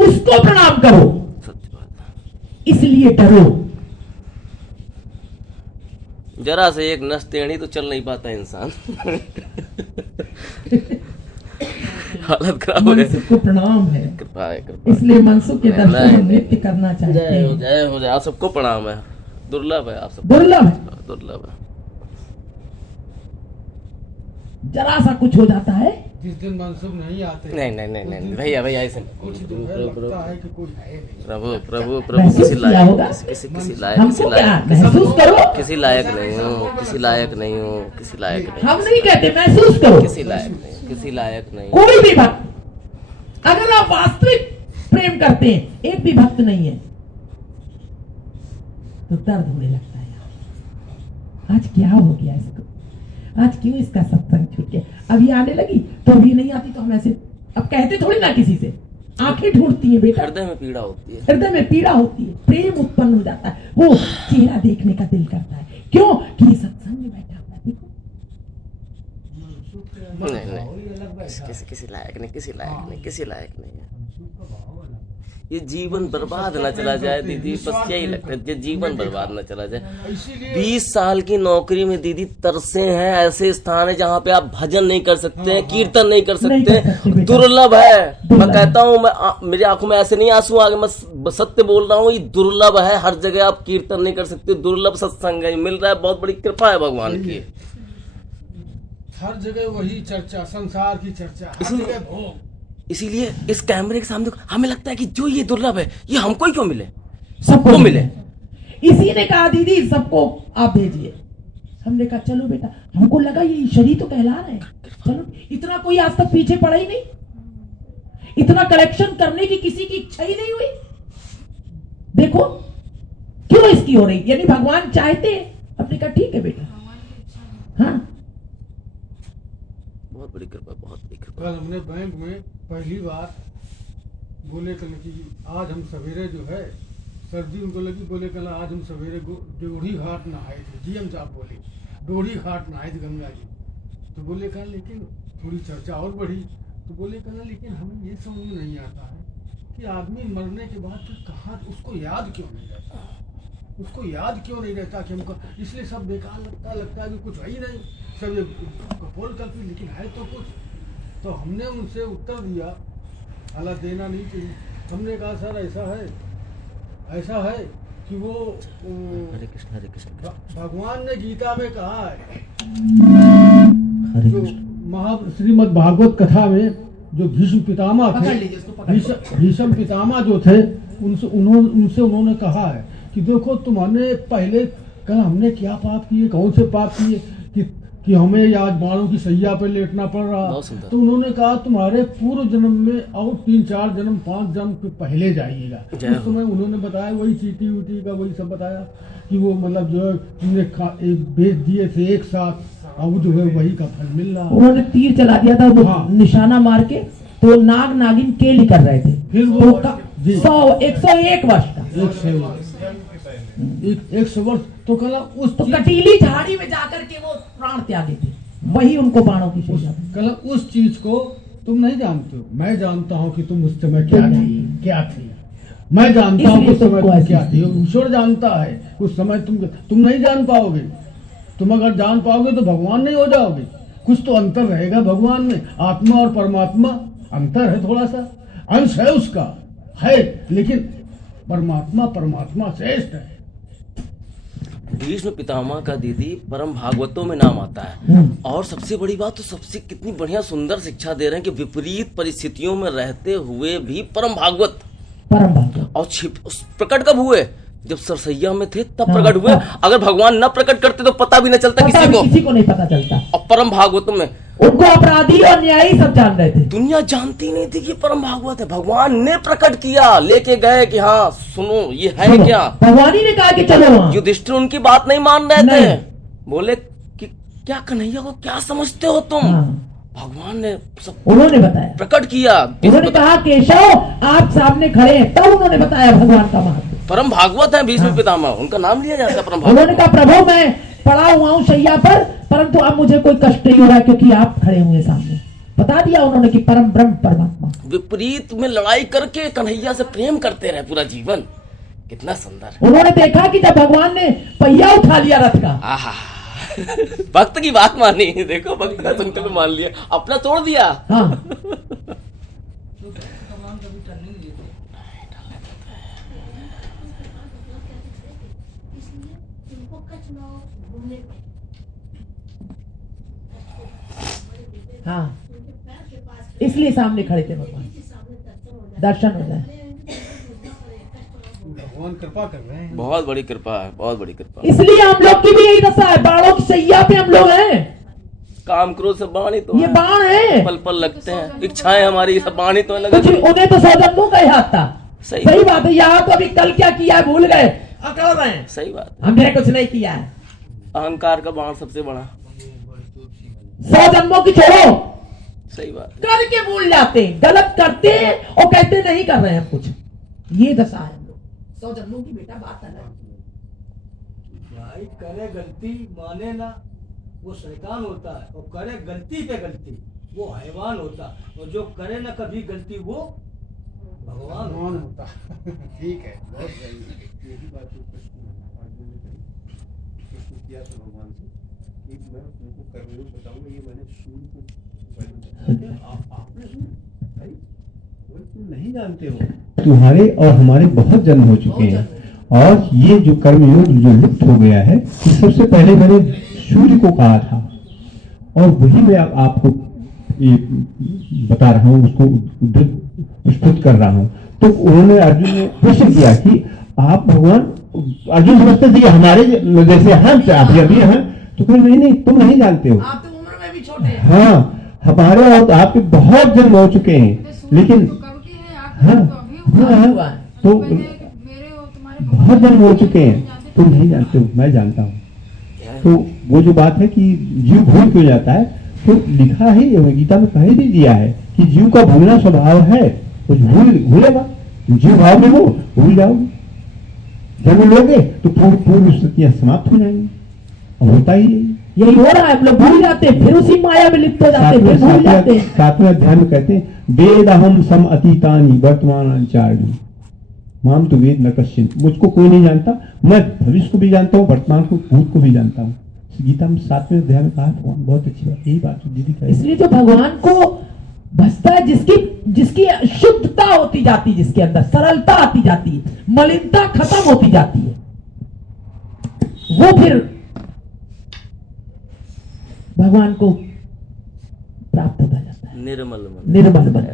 उसको प्रणाम करो, सत्य बात है। इसलिए डरो। जरा से एक नस टेढ़ी तो चल नहीं पाता इंसान। हालत खराब हो मनसुख को प्रणाम है, कृपा है, कृपा। इसलिए मनसुख के दर्शन हम नित्य करना चाहते जय हो हैं। जय हो जय। आप सबको प्रणाम है। दुर्लभ है आप सब, दुर्लभ है, दुर्लभ है। जरा सा कुछ हो जाता है, जिस दिन मनसुख नहीं आते नहीं नहीं नहीं नहीं भैया भैया ऐसे कुछ जो है लगता है कि कोई है नहीं। प्रभु प्रभु प्रभु महसूस किसी किया लायक होगा? किसी लायक हमको क्या महसूस करो, किसी लायक नहीं हो, किसी लायक नहीं हो, किसी लायक नहीं, हम नहीं कहते, महसूस करो। किसी लायक नहीं, किसी लायक नहीं। कोई भी भक्त, अगर आप वास्तविक प्रेम करते हैं, एक भी भक्त नहीं है, तो दर्द होने लगता है यार। आज क्या हो गया इसको, आज क्यों इसका सत्संग छूट गया? अभी आने लगी तो अभी नहीं आती, तो हम ऐसे अब कहते थोड़ी ना किसी से, आंखें ढूंढती हैं बेटा, हृदय में पीड़ा होती है। हृदय में पीड़ा होती है, प्रेम उत्पन्न हो जाता है, वो चेहरा देखने का दिल करता है। क्यों? कि ये सत्संग में बैठा हुआ है, देखो। नहीं नहीं, किसी लायक नहीं, किसी लायक नहीं, किसी लायक नहीं है। ये जीवन बर्बाद ना चला जाए दीदी, बस यही लगता है, ये जीवन बर्बाद ना चला जाए। 20 साल की नौकरी में दीदी तरसे हैं, ऐसे स्थान है जहाँ पे आप भजन नहीं कर सकते हैं, कीर्तन नहीं कर सकते हैं, दुर्लभ है। मैं कहता हूँ, मेरी आंखों में ऐसे नहीं आंसू आ गए, मैं सत्य बोल रहा हूँ, ये दुर्लभ है। हर जगह आप कीर्तन नहीं कर सकते, दुर्लभ सत्संग है, मिल रहा है, बहुत बड़ी कृपा है भगवान की। हर जगह वही चर्चा, संसार की चर्चा, हर जगह भोग। इसीलिए इस कैमरे के सामने हमें लगता है कि जो ये दुर्लभ है, ये हमको ही क्यों मिले, सबको मिले। इसी ने कहा दीदी सबको आप भेजिए, हमने कहा चलो बेटा, हमको लगा ये ईश्वरी तो कहला रहे हैं, चलो। इतना कोई आज तक पीछे पड़ा ही नहीं, इतना कलेक्शन करने की किसी की इच्छा ही नहीं हुई। देखो क्यों इसकी हो रही, यानी भगवान चाहते, अपने कहा ठीक है बेटा, हाँ बहुत बड़ी कृपा, बहुत बड़ी कृपा। कल हमने बैंक में पहली बार बोले कल कि आज हम सवेरे जो है, सर्दी उनको लगी, बोले कल आज हम सवेरे डोढ़ी घाट नहाए थे। जीएम साहब बोले डोढ़ी घाट नहाए थे गंगा जी। तो बोले कल लेकिन थोड़ी चर्चा और बढ़ी, तो बोले कल लेकिन हमें ये समझ में नहीं आता है कि आदमी मरने के बाद फिर कहाँ, उसको याद क्यों नहीं रहता, उसको याद क्यों नहीं रहता कि हमको, इसलिए सब बेकार लगता है कि कुछ है ही नहीं, सब ये कपोल कल्पी, लेकिन है तो कुछ। तो हमने उनसे उत्तर दिया, हालांकि देना नहीं चाहिए, हमने कहा सर ऐसा है कि वो हरे कृष्ण हरे कृष्ण। भगवान ने गीता में कहा है, हरे जो कृष्ण। श्रीमद् भागवत कथा में जो भीष्म पितामह थे, भीष्म पितामह जो थे, उनसे उन्होंने कहा है कि देखो तुम्हारे पहले कल हमने क्या पाप किए, कौन से पाप किए कि हमें आज बाणों की सैया पे लेटना पड़ रहा। तो उन्होंने कहा तुम्हारे पूर्व जन्म में और 3-4 जन्म 5 जन्म पे पहले जाइएगा। उस समय उन्होंने बताया वही चीटी उटी का वही सब बताया कि वो मतलब जो है तुमने बेच दिए थे एक साथ, अब जो है वही का फल मिल रहा। उन्होंने तीर चला दिया था, वो निशाना मार के, तो नाग नागिन केली कर रहे थे, फिर वो 101 वर्ष का, 100 वर्ष तो कला उस तो कटीली झाड़ी में जाकर के वो प्राण त्यागे थे, वही उनको बाणों की सजा। कला उस चीज को तुम नहीं जानते हो, मैं जानता हूँ कि तुम उस समय क्या थी, मैं जानता हूँ उस समय तुम क्या थी, ईश्वर जानता है उस समय तुम नहीं जान पाओगे। तुम अगर जान पाओगे तो भगवान नहीं हो जाओगे। कुछ तो अंतर रहेगा भगवान में, आत्मा और परमात्मा अंतर है, थोड़ा सा अंश है उसका है, लेकिन परमात्मा श्रेष्ठ है। भीष्म पितामह का दीदी परम भागवतों में नाम आता है। और सबसे बड़ी बात तो सबसे कितनी बढ़िया सुंदर शिक्षा दे रहे हैं कि विपरीत परिस्थितियों में रहते हुए भी परम भागवत और प्रकट कब हुए, जब सरसैया में थे तब प्रकट हुए। अगर भगवान न प्रकट करते तो पता भी न चलता, किसी को नहीं पता चलता। और परम भागवतों में उनको अपराधी और न्यायी सब जान रहे थे, दुनिया जानती नहीं थी कि परम भागवत है। भगवान ने प्रकट किया, लेके गए कि हाँ सुनो ये है क्या। भगवान ही ने कहा कि चलो वहां। युधिष्ठिर उनकी बात नहीं मान रहे थे, बोले कि क्या कन्हैया को क्या समझते हो तुम? हाँ, भगवान ने सब उन्होंने बताया, प्रकट किया। उन्होंने कहा केशव आप सामने खड़े हैं, तब उन्होंने बताया भगवान का महत्व। परम भागवत है भीष्म पितामह, उनका नाम लिया जाता है परम भागवत। उन्होंने कहा प्रभु मैं पड़ा हुआ हूँ शैया पर, परंतु अब मुझे कोई कष्ट नहीं हो रहा क्योंकि आप खड़े हुए सामने। बता दिया उन्होंने कि परम ब्रह्म परमात्मा। विपरीत में लड़ाई करके कन्हैया से प्रेम करते रहे पूरा जीवन, कितना सुंदर। उन्होंने देखा कि जब भगवान ने पहिया उठा लिया रथ का, आहा भक्त की बात मानी, देखो भक्त का संकल्प मान लिया, अपना तोड़ दिया। हाँ, हाँ, इसलिए सामने खड़े थे भगवान, दर्शन हो जाए। भगवान कृपा कर रहे हैं। बहुत बड़ी कृपा है, बहुत बड़ी कृपा। इसलिए हम लोग की भी यही दशा है, बाणों की सैया पे हम लोग हैं। काम क्रोध से बाण ही तो ये है, बाण है, पल पल लगते हैं, इच्छाएं हमारी सब बाण ही तो है, लगा। कुछ उन्हें तो 100 जन्मों का याद था। सही सही बात है, यहाँ तो अभी कल क्या किया है भूल गए, अकड़ रहे हैं, सही बात। हमने कुछ नहीं किया है। अहंकार का बाण सबसे बड़ा। 100 जन्मों की छोड़ो, सही बात। करके भूल जाते, गलत करते हैं और कहते नहीं कर रहे हैं कुछ। ये दशा है हम लोग। 100 जन्मों की बेटा बात अलग है। भाई करे गलती माने ना वो शैतान होता है, और करे गलती पे गलती वो हैवान होता है, और जो करे ना कभी गलती वो भगवान भगवान होता है। ठीक है, बहुत सही। यही बात जो अर्जुन ने कही, प्रश्न किया था भगवान से कि मैं तुमको कर्मयोग बताऊंगा, ये मैंने सूर्य को आपने सुना भाई, तुम नहीं जानते हो। तुम्हारे और हमारे बहुत जन्म हो चुके हैं, और ये जो कर्मयोग जो लुप्त हो गया है, ये सबसे पहले मैंने सूर्य को कहा था, और वही मैं आपको ये बता रहा हूँ, उसको प्रस्तुत कर रहा हूँ। तो उन्होंने, अर्जुन ने प्रश्न किया कि आप भगवान, अर्जुन समझते थे हमारे जैसे हम आप अभी हैं, तो कोई नहीं, तुम नहीं जानते हो, आप तो उम्र में भी छोटे हैं। हाँ हमारे और आपके बहुत जन्म हो चुके हैं, लेकिन हाँ हाँ तो बहुत जन्म हो चुके हैं, तुम नहीं जानते हो, मैं जानता हूँ। तो वो जो बात है कि जीव भूल क्यों जाता है, तो लिखा है गीता में कह भी दिया है कि जीव का भूलना स्वभाव है, कुछ भूलेगा, जीव भाव में हो भूल जाओगे, जन्म लोगे तो पूर्व स्थितियां समाप्त हो जाएंगी, और होता ही यही हो रहा है, हम लोग भूल जाते हैं, फिर उसी माया में लिप्त हो जाते हैं, फिर भूल जाते हैं। 7वें अध्याय में कहते हैं वेद अहम सम अतीतानि वर्तमान चारणी माम तो वेद न कश्चित, मुझको कोई नहीं जानता, मैं भविष्य को भी जानता हूँ, वर्तमान को, भूत को भी जानता हूँ। गीता में 7वें अध्याय में कहा था, बहुत अच्छी बात, यही बात दीदी कही। इसलिए जो भगवान को भजता है, जिसकी शुद्धता होती जाती, जिसके अंदर सरलता आती जाती है, मलिनता खत्म होती जाती है, वो फिर भगवान को प्राप्त होता जाता है, निर्मल मन। निर्मल मन।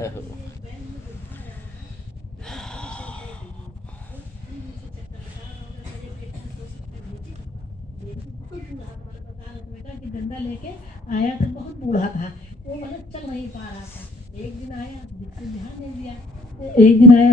डंडा लेके आया तो बहुत बूढ़ा था, वो मतलब चल नहीं पा रहा था। एक दिन आया,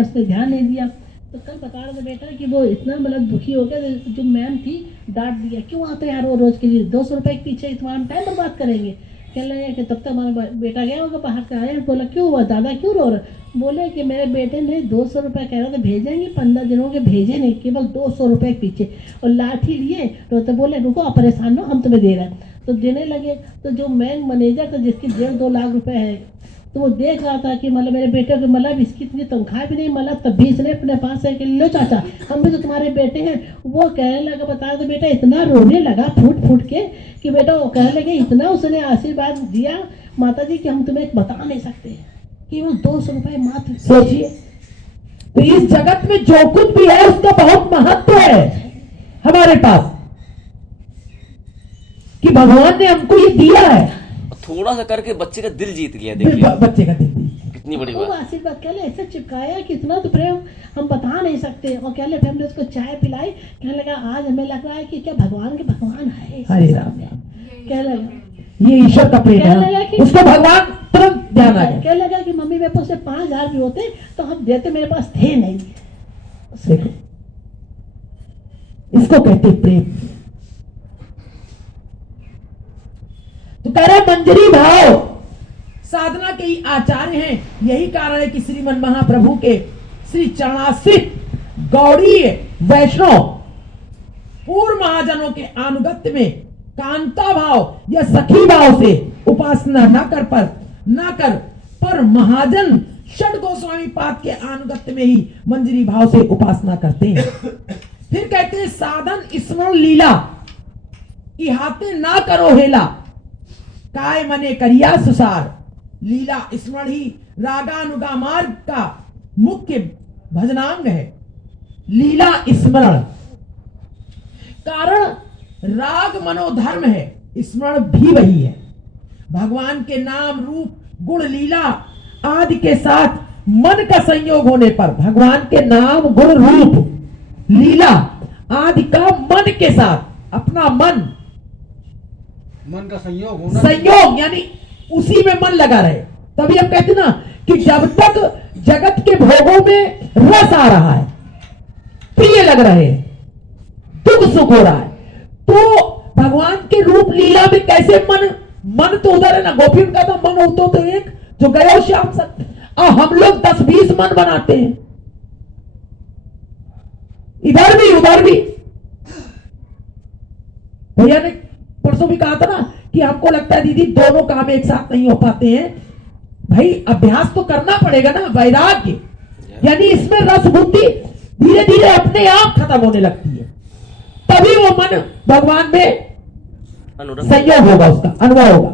उसने ध्यान नहीं दिया, तो कल बता रहा था बेटा कि वो इतना मतलब दुखी हो गया, जो मैम थी डांट दिया, क्यों आते यार वो रोज के लिए 200 रुपए के पीछे इतना टाइम बर्बाद करेंगे। कह रहे कि तब तक हमारा बेटा गया होगा बाहर से, आया, बोला क्यों हुआ दादा, क्यों रो रहे? बोले कि मेरे बेटे ने 200 रुपये कह रहे थे भेजेंगे, 15 दिनों के भेजे नहीं, केवल 200 रुपये के पीछे, और लाठी लिए तो बोले रुको आप परेशान हो, हम तुम्हें दे रहे हैं। तो देने लगे, तो जो बैंक मैनेजर था जिसकी 1.5-2 लाख रुपए है, तो वो देख रहा था कि मतलब मेरे बेटे को मतलब इसकी इतनी तनख्वाह भी नहीं, मतलब तब भी इसने अपने पास है कि लो चाचा हम भी तो तुम्हारे बेटे हैं। वो कहने लगा, बता दो बेटा, इतना रोने लगा फूट फूट के कि बेटा, वो कहने लगे इतना उसने आशीर्वाद दिया माता जी कि हम तुम्हें बता नहीं सकते कि वो 200 रुपये मात्र। सोचिए, तो इस जगत में जो कुछ भी है उसका बहुत महत्व है हमारे पास, कि भगवान ने हमको ये दिया है। थोड़ा सा करके बच्चे का दिल जीत लिया, देखिए बच्चे का दिल कितनी बड़ी वो बात। आशीर्वाद कह ले ऐसे चिपकाया कि इतना तो प्रेम हम बता नहीं सकते। और कह ले फिर हमने उसको चाय पिलाई, कहने लगा आज हमें लग रहा है कि क्या भगवान के भगवान है। हरे राम राम, कह लगा ये ईश्वर का प्रेम कहने लगा है, कि उसको भगवान तुरंत ध्यान आ गया। कह लगा कि मम्मी मेरे पास 5,000 भी होते तो हम देते, मेरे पास थे नहीं। देखो, इसको कहते प्रेम। मंजरी भाव साधना के ही आचार्य हैं। यही कारण है कि श्रीमन महाप्रभु के श्री चरणाश्रित गौड़ीय वैष्णव पूर्व महाजनों के अनुगत्य में कांता भाव या सखी भाव से उपासना न कर पर महाजन षड गोस्वामी पाद के अनुगत्य में ही मंजरी भाव से उपासना करते हैं। फिर कहते हैं साधन स्मरण लीला इहाते ना करो हेला, काय मने करिया सुसार। लीला स्मरण ही रागानुगा मार्ग का मुख्य भजनांग है। लीला स्मरण कारण राग मनोधर्म है, स्मरण भी वही है। भगवान के नाम रूप गुण लीला आदि के साथ मन का संयोग होने पर, भगवान के नाम गुण रूप लीला आदि का मन के साथ, अपना मन का संयोग होना, संयोग यानी उसी में मन लगा रहे। तभी हम कहते ना कि जब तक जगत के भोगों में रस आ रहा है, प्रिय लग रहे हैं, दुख सुख हो रहा है, तो भगवान के रूप लीला में कैसे मन तो उधर है ना। गोपियों का तो मन होता तो एक जो गया श्याम सत्य, और हम लोग 10-20 मन बनाते हैं, इधर भी उधर भी। भैया ने परसों भी कहा था ना कि हमको लगता है दीदी दोनों काम एक साथ नहीं हो पाते हैं। भाई अभ्यास तो करना पड़ेगा ना, वैराग्य यानी इसमें रस बुद्धि धीरे धीरे अपने आप खत्म होने लगती है, तभी वो मन भगवान में संयोग होगा, उसका अनुभव होगा।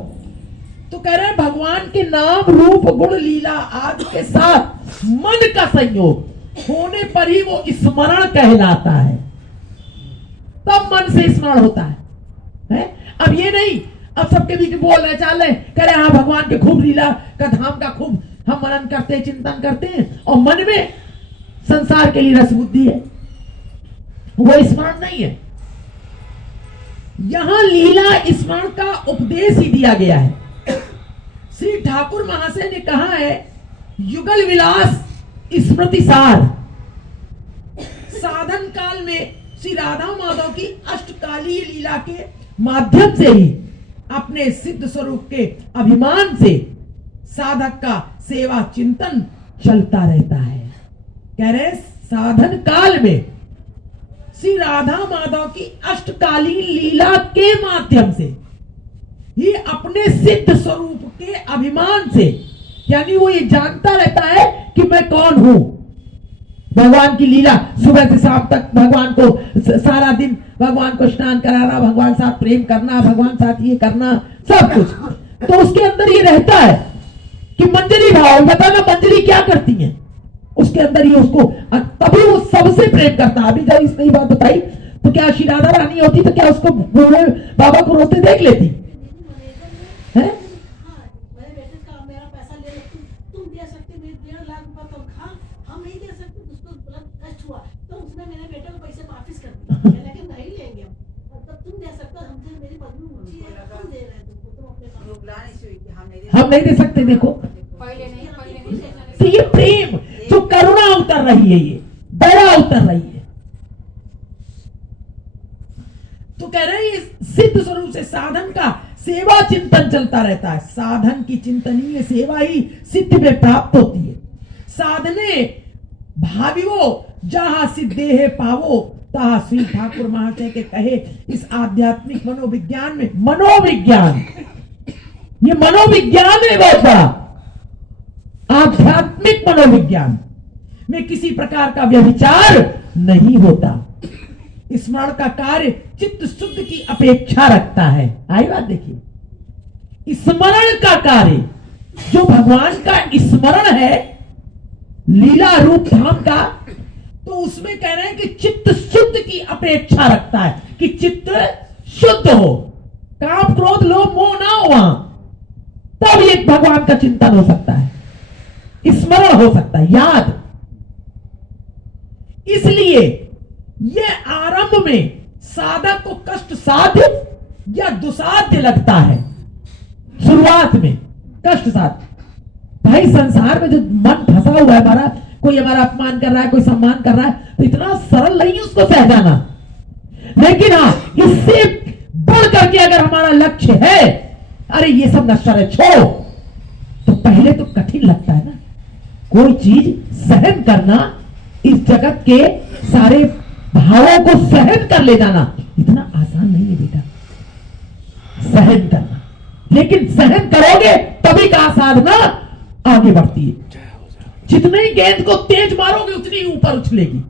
तो कह रहे हैं भगवान के नाम रूप गुण लीला आदि के साथ मन का संयोग होने पर ही वो स्मरण कहलाता है, तब मन से स्मरण होता है? अब ये नहीं अब सबके बीच बोल रहे चाल रहे कह रहे हाँ भगवान के खूब लीला का धाम का खूब हम मनन करते हैं, चिंतन करते हैं, और मन में संसार के लिए रस बुद्धि है, वो स्मरण नहीं है। यहां लीला स्मरण का उपदेश ही दिया गया है। श्री ठाकुर महाशय ने कहा है युगल विलास स्मृति सार, साधन काल में श्री राधा माधव की अष्टकालीय लीला के माध्यम से ही अपने सिद्ध स्वरूप के अभिमान से साधक का सेवा चिंतन चलता रहता है। कह रहे साधन काल में श्री राधा माधव की अष्टकालीन लीला के माध्यम से ही अपने सिद्ध स्वरूप के अभिमान से, यानी वो ये जानता रहता है कि मैं कौन हूं। भगवान की लीला सुबह से शाम तक भगवान को सारा दिन भगवान को स्नान कराना, भगवान साथ प्रेम करना, भगवान साथ ये करना सब कुछ, तो उसके अंदर ये रहता है कि मंजरी भाव, बताना मंजरी क्या करती है उसके अंदर ही उसको, तभी वो सबसे प्रेम करता है। अभी जब इस नई बात बताई तो क्या श्री राधा रानी होती तो क्या उसको बूढ़े बाबा को रोते देख लेती है? हम नहीं दे सकते। देखो तो ये प्रेम जो करुणा उतर रही है, ये दया उतर रही है। तो कह रहे हैं सिद्ध स्वरूप से साधन का सेवा चिंतन चलता रहता है। साधन की चिंतनीय सेवा ही सिद्ध में प्राप्त होती है। साधने भाविवो जहां सिद्धे है पावो तहा श्री ठाकुर महाशय के कहे इस आध्यात्मिक मनोविज्ञान में, मनोविज्ञान ये मनोविज्ञान है बहुत बड़ा। आध्यात्मिक मनोविज्ञान में किसी प्रकार का व्यभिचार नहीं होता। स्मरण का कार्य चित्त शुद्ध की अपेक्षा रखता है। आई बात देखिए, स्मरण का कार्य जो भगवान का स्मरण है लीला रूप धाम का, तो उसमें कह रहे हैं कि चित्त शुद्ध की अपेक्षा रखता है कि चित्त शुद्ध हो, काम क्रोध लोभ मोह ना हो वहां, तब एक भगवान का चिंतन हो सकता है, स्मरण हो सकता है, याद। इसलिए यह आरंभ में साधक को कष्ट साध्य या दुसाध्य लगता है। शुरुआत में कष्ट साध्य। भाई संसार में जो मन फंसा हुआ है हमारा, कोई हमारा अपमान कर रहा है, कोई सम्मान कर रहा है, तो इतना सरल नहीं है उसको सह जाना। लेकिन हाँ, इससे बढ़ करके अगर हमारा लक्ष्य है अरे ये सब नश्वर है, छोड़ो। तो पहले तो कठिन लगता है ना, कोई चीज सहन करना, इस जगत के सारे भावों को सहन कर ले जाना इतना आसान नहीं है बेटा, सहन करना। लेकिन सहन करोगे तभी का साधना आगे बढ़ती है। जितने ही गेंद को तेज मारोगे उतनी ही ऊपर उछलेगी,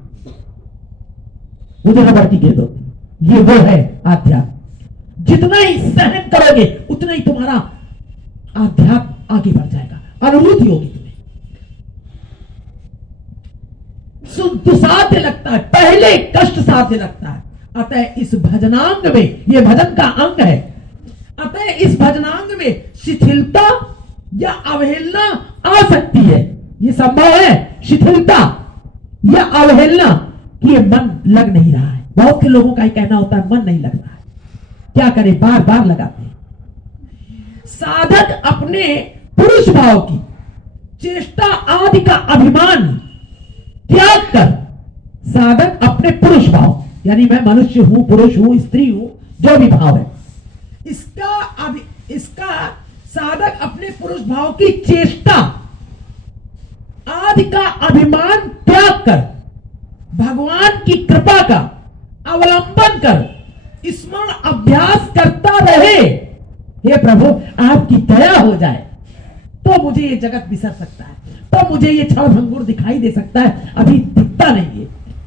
उधर रबड़ की गेंद होती, ये वो है आध्यात्म। जितना ही सहन करोगे उतना ही तुम्हारा आध्यात्म आगे बढ़ जाएगा, अनुभूति होगी तुम्हें। दुसाध्य लगता है, पहले कष्ट साध्य लगता है। अतः इस भजनांग में, ये भजन का अंग है, अतः इस भजनांग में शिथिलता या अवहेलना आ सकती है। ये संभव है, शिथिलता या अवहेलना, कि ये मन लग नहीं रहा है। बहुत से लोगों का ही कहना होता है मन नहीं लग रहा है, क्या करें, बार बार लगाते हैं। साधक अपने पुरुष भाव की चेष्टा आदि का अभिमान त्याग कर, साधक अपने पुरुष भाव, यानी मैं मनुष्य हूं, पुरुष हूं, स्त्री हूं, जो भी भाव है, इसका साधक अपने पुरुष भाव की चेष्टा आदि का अभिमान त्याग कर भगवान की कृपा का अवलंबन कर स्मरण अभ्यास करता रहे। हे प्रभु, आपकी दया हो जाए तो मुझे ये जगत बिसर सकता है, तो मुझे ये क्षण भंगुर दिखाई दे सकता है, अभी दिखता नहीं है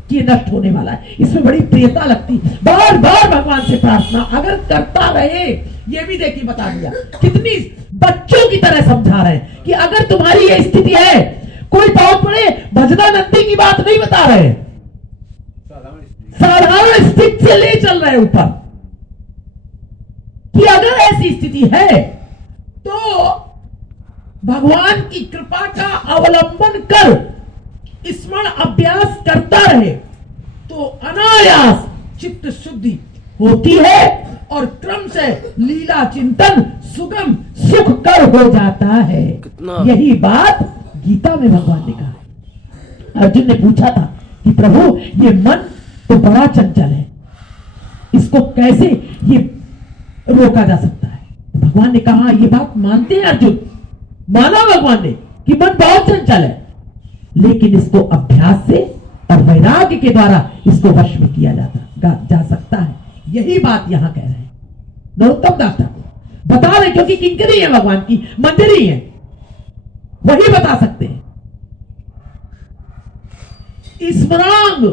कि ये नष्ट होने वाला है। इसमें बड़ी प्रियता लगती, बार बार भगवान से प्रार्थना अगर करता रहे। ये भी देखिए बता दिया, कितनी बच्चों की तरह समझा रहे हैं कि अगर तुम्हारी ये स्थिति है, कोई बहुत बड़े भजनानंदी की बात नहीं बता रहे, साधारण स्थिति से ले चल रहे ऊपर, कि अगर ऐसी स्थिति है तो भगवान की कृपा का अवलंबन कर स्मरण अभ्यास करता रहे तो अनायास चित्त शुद्धि होती है और क्रम से लीला चिंतन सुगम सुखकर हो जाता है। यही बात गीता में भगवान ने कहा है। अर्जुन ने पूछा था कि प्रभु, ये मन तो बड़ा चंचल है, इसको कैसे ये रोका जा सकता है? भगवान ने कहा, ये बात मानते हैं अर्जुन, माना भगवान ने कि मन बहुत चंचल है, लेकिन इसको अभ्यास से और वैराग्य के द्वारा इसको वश में किया जा सकता है। यही बात यहां कह रहे हैं नरोत्तम दास ठाकुर, बता रहे, क्योंकि किंकरी है भगवान की, मंदिरी है, वही बता सकते हैं। स्मरांग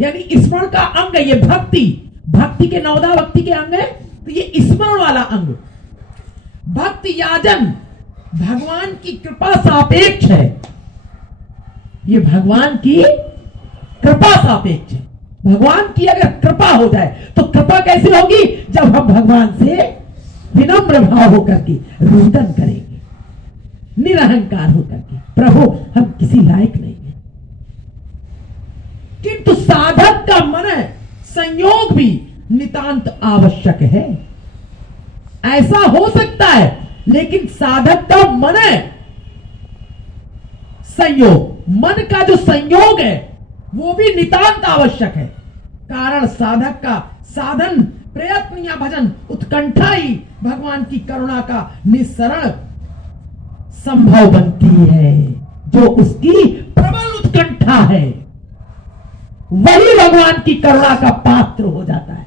यानी स्मरण का अंग है ये, भक्ति के नवदा भक्ति के अंग है, तो ये स्मरण वाला अंग। भक्ति याजन भगवान की कृपा सापेक्ष है, ये भगवान की कृपा सापेक्ष है। भगवान की अगर कृपा हो जाए तो कृपा कैसे होगी? जब हम भगवान से विनम्र भाव होकर के रुदन करेंगे, निरहंकार होकर के, प्रभु हम किसी लायक नहीं है। किंतु साधक का मन संयोग भी नितांत आवश्यक है। ऐसा हो सकता है, लेकिन साधक का मन संयोग, मन का जो संयोग है वो भी नितांत आवश्यक है। कारण साधक का साधन, प्रयत्न या भजन उत्कंठा ही भगवान की करुणा का निस्सरण संभव बनती है। जो उसकी प्रबल उत्कंठा है वही भगवान की करुणा का पात्र हो जाता है।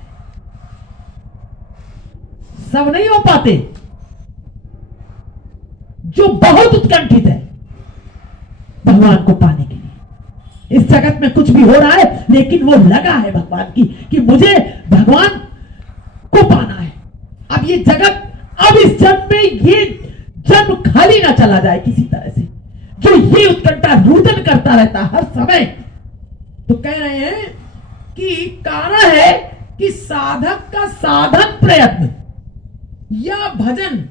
सब नहीं हो पाते। जो बहुत उत्कंठित है भगवान को पाने के लिए, इस जगत में कुछ भी हो रहा है लेकिन वो लगा है भगवान की कि मुझे भगवान को पाना है। अब ये जगत, अब इस जन्म में ये जन्म खाली ना चला जाए किसी तरह से। जो ये उत्कंठा रुदन करता रहता हर समय, तो कह रहे हैं कि कारण है कि साधक का साधन प्रयत्न या भजन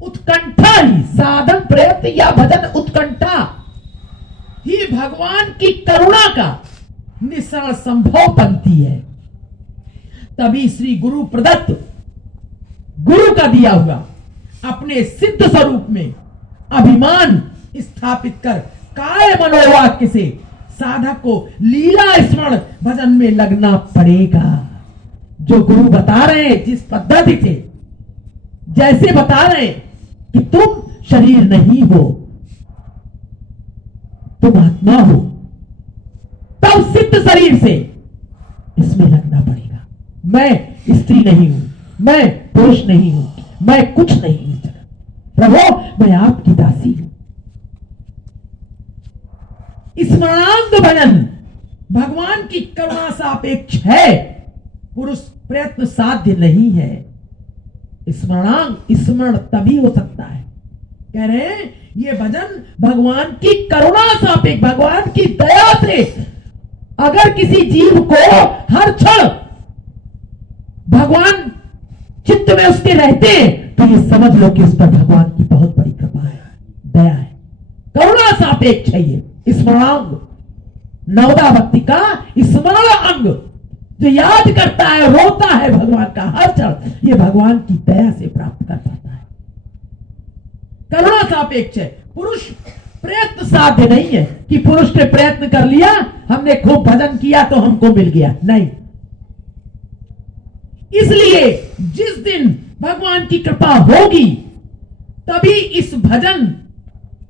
उत्कंठा ही, साधन प्रयत्न या भजन उत्कंठा ही भगवान की करुणा का निस्सरण संभव बनती है। तभी श्री गुरु प्रदत्त, गुरु का दिया हुआ अपने सिद्ध स्वरूप में अभिमान स्थापित कर काय मनोवाक्य से साधक को लीला स्मरण भजन में लगना पड़ेगा। जो गुरु बता रहे हैं जिस पद्धति से जैसे बता रहे कि तुम शरीर नहीं हो, तुम आत्मा हो, तब सिद्ध शरीर से इसमें लगना पड़ेगा। मैं स्त्री नहीं हूं, मैं पुरुष नहीं हूं, मैं कुछ नहीं हूं इस जगत। प्रभु मैं आपकी दासी हूं। स्मरणांग भजन भगवान की करुणा सापेक्ष है, पुरुष प्रयत्न साध्य नहीं है। स्मरणांग स्मरण तभी हो सकता है, कह रहे हैं ये भजन भगवान की करुणा सापेक्ष, भगवान की दया से अगर किसी जीव को हर क्षण भगवान चित्त में उसके रहते हैं तो ये समझ लो कि उस पर भगवान की बहुत बड़ी कृपा है, दया है, करुणा सापेक्ष है। ये स्मरणांग नवदा भक्ति का स्मरण अंग जो याद करता है, रोता है भगवान का हर क्षण, ये भगवान की दया से प्राप्त कर पाता है। करुणा सापेक्ष है। पुरुष प्रयत्न साध्य नहीं है कि पुरुष ने प्रयत्न कर लिया, हमने खूब भजन किया तो हमको मिल गया, नहीं। इसलिए जिस दिन भगवान की कृपा होगी तभी इस भजन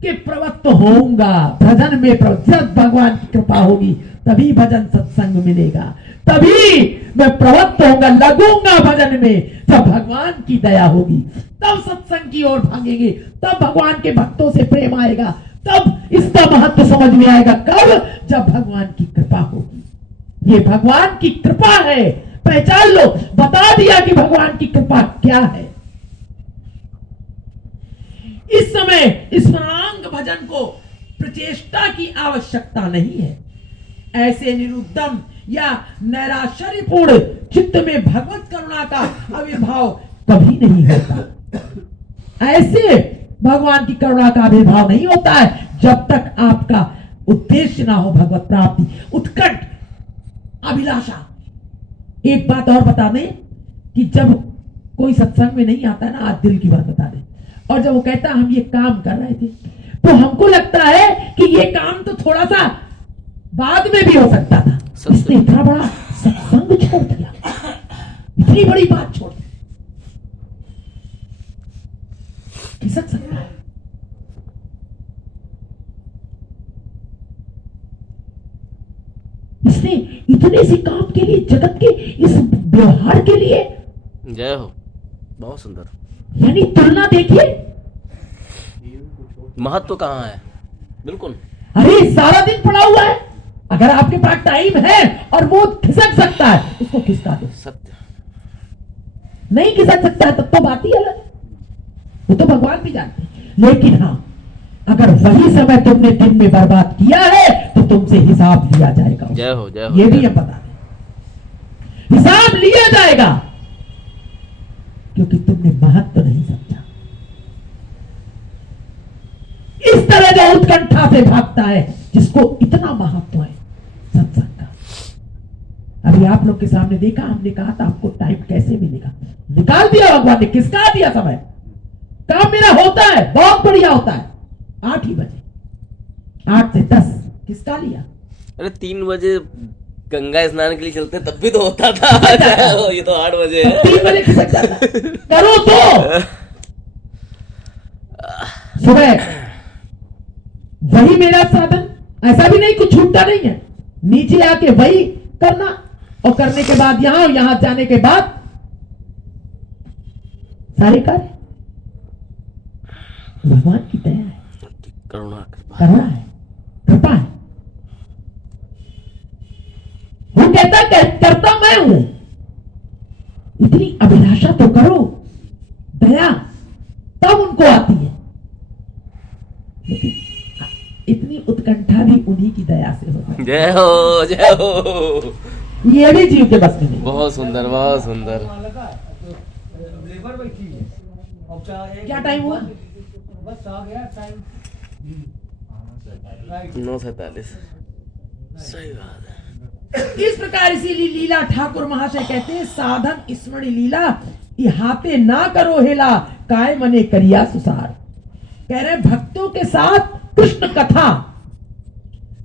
के प्रवृत्त होऊंगा। भजन में जब भगवान की कृपा होगी तभी भजन सत्संग मिलेगा, तभी मैं प्रवृत्त होऊंगा, लगूंगा भजन में। जब भगवान की दया होगी तब सत्संग की ओर भागेंगे, तब भगवान के भक्तों से प्रेम आएगा, तब इसका महत्व समझ में आएगा। कब? जब भगवान की कृपा होगी। ये भगवान की कृपा है, पहचान लो। बता दिया कि भगवान की कृपा क्या है। इस समय स्मरणांग भजन को प्रचेष्टा की आवश्यकता नहीं है। ऐसे निरुद्धम या नैराश्चर्यपूर्ण चित्त में भगवत करुणा का आविर्भाव कभी नहीं होता। ऐसे भगवान की करुणा का आविर्भाव नहीं होता है जब तक आपका उद्देश्य ना हो भगवत प्राप्ति, उत्कट अभिलाषा। एक बात और बता दें कि जब कोई सत्संग में नहीं आता ना, आज दिल की बात बता दें, और जब वो कहता हम ये काम कर रहे थे तो हमको लगता है कि ये काम तो थोड़ा सा बाद में भी हो सकता था, इसने इतना बड़ा सत्संग छोड़ दिया, इतनी बड़ी बात छोड़ दी, खिसक सकता है। इसने इतने से काम के लिए, जगत के इस व्यवहार के लिए, जय हो, बहुत सुंदर। यानी तुलना देखिए, महत्व कहाँ है। बिल्कुल। अरे सारा दिन पड़ा हुआ है, अगर आपके पास टाइम है और वो खिसक सकता है, उसको खिसका दो। सत्य। नहीं खिसक सकता है तब तो बात ही अलग है, वो तो भगवान भी जानते हैं। लेकिन हाँ, अगर वही समय तुमने दिन में बर्बाद किया है तो तुमसे हिसाब लिया जाएगा। जय हो, जय हो। ये भी हम बता दें, हिसाब लिया जाएगा, क्योंकि तुमने महत्व नहीं समझा। इस तरह जो उत्कंठा से भागता है, जिसको इतना महत्व है सत्संग का। अभी आप लोग के सामने देखा, हमने कहा था आपको टाइम कैसे मिलेगा, निकाल दिया भगवान ने, किसका दिया समय। काम मेरा होता है, बहुत बढ़िया होता है, 8 ही बजे, 8 से 10 किसका लिया। अरे 3 बजे गंगा स्नान के लिए चलते तब भी तो होता था। ये तो 8 बजे है। 3 बजे खिसक जाता है। करो तो सुबह वही मेरा साधन, ऐसा भी नहीं कुछ छूटता नहीं है, नीचे आके वही करना, और करने के बाद यहां जाने के बाद सारे कार्य भगवान की दया है, करुणा कृपा करुणा है, कृपा है। वो कहता करता मैं हूं, इतनी अभिलाषा तो करो, दया तब उनको आती है। लेकिन इतनी उत्कंठा भी उन्हीं की दया से होती है। जय हो, जय हो। ये भी जीव के बस में नहीं। बहुत सुंदर, बहुत सुंदर। लेबर बैठी है। अब क्या टाइम हुआ? बस आ गया टाइम। 9:47। सही बात है। इस प्रकार इसीलिए लीला ठाकुर महाशय कहते हैं, साधन स्मरण लीला हाथे ना करो हेला, काय मने करिया सुसार। कह रहे भक्तों के साथ कृष्ण कथा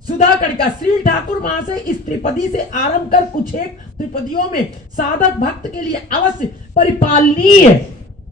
सुधाकर का श्री ठाकुर महाशय इस त्रिपदी से आरंभ कर कुछ एक त्रिपदियों में साधक भक्त के लिए अवश्य परिपालनीय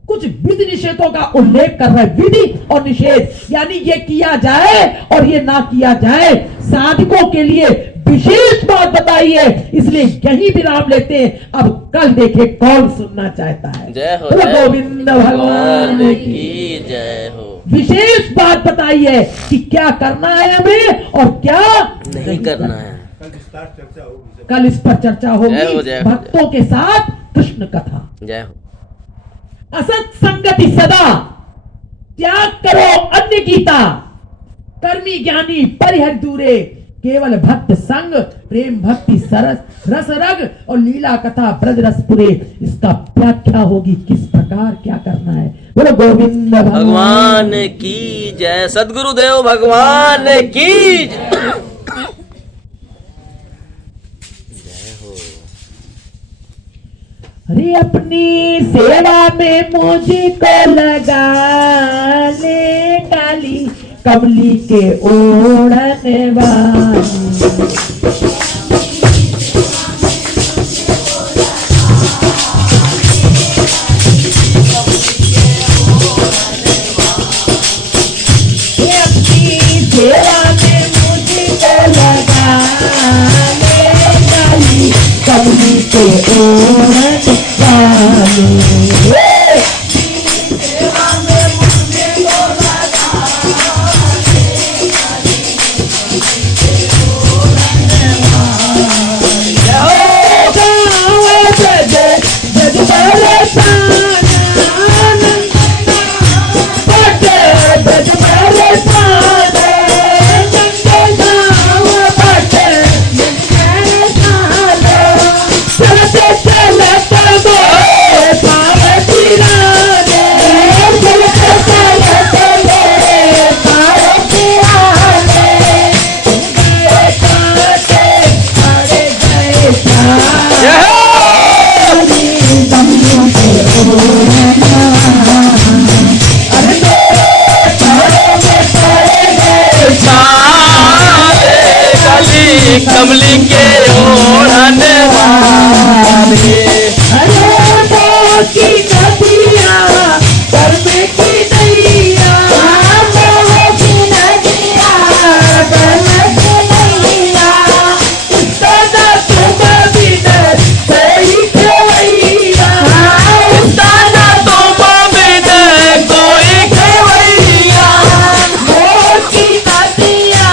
कुछ कुछ विधि निषेधों का उल्लेख कर रहे हैं। विधि और निषेध यानी ये किया जाए और ये ना किया जाए, साधकों के लिए विशेष बात बताई है, इसलिए यही विराम लेते हैं। अब कल देखे कौन सुनना चाहता है। जय हो, बोलो गोविंद भगवान की। जय हो। विशेष बात बताई है कि क्या करना है हमें और क्या नहीं करना है। कल विस्तार चर्चा होगी। कल इस पर चर्चा जय हो, होगी जय हो, भक्तों के साथ कृष्ण कथा। जय हो। असत संगति सदा त्याग करो अन्य गीता, कर्मी ज्ञानी परिहर दूरे, केवल भक्त संग प्रेम भक्ति सरस रस रग और लीला कथा ब्रज रस पुरे। इसका व्याख्या होगी किस प्रकार क्या करना है। बोलो गोविंद भगवान की जय। सदगुरुदेव भगवान की जय। अरे अपनी सेवा में मुझको लगा ले काली कमली के ओढ़ने वाली। ये अपनी सेवा में मुझको लगा ले काली कमली के ओढ़ने वाली। कमली के ओढ़ने वाले। की नदिया कर्म की नैया, की नदिया कर्म की नैया, सदा तुम बिन कोई खेवैया, सदा तुम बिन कोई खेवैया। मोर की नदिया,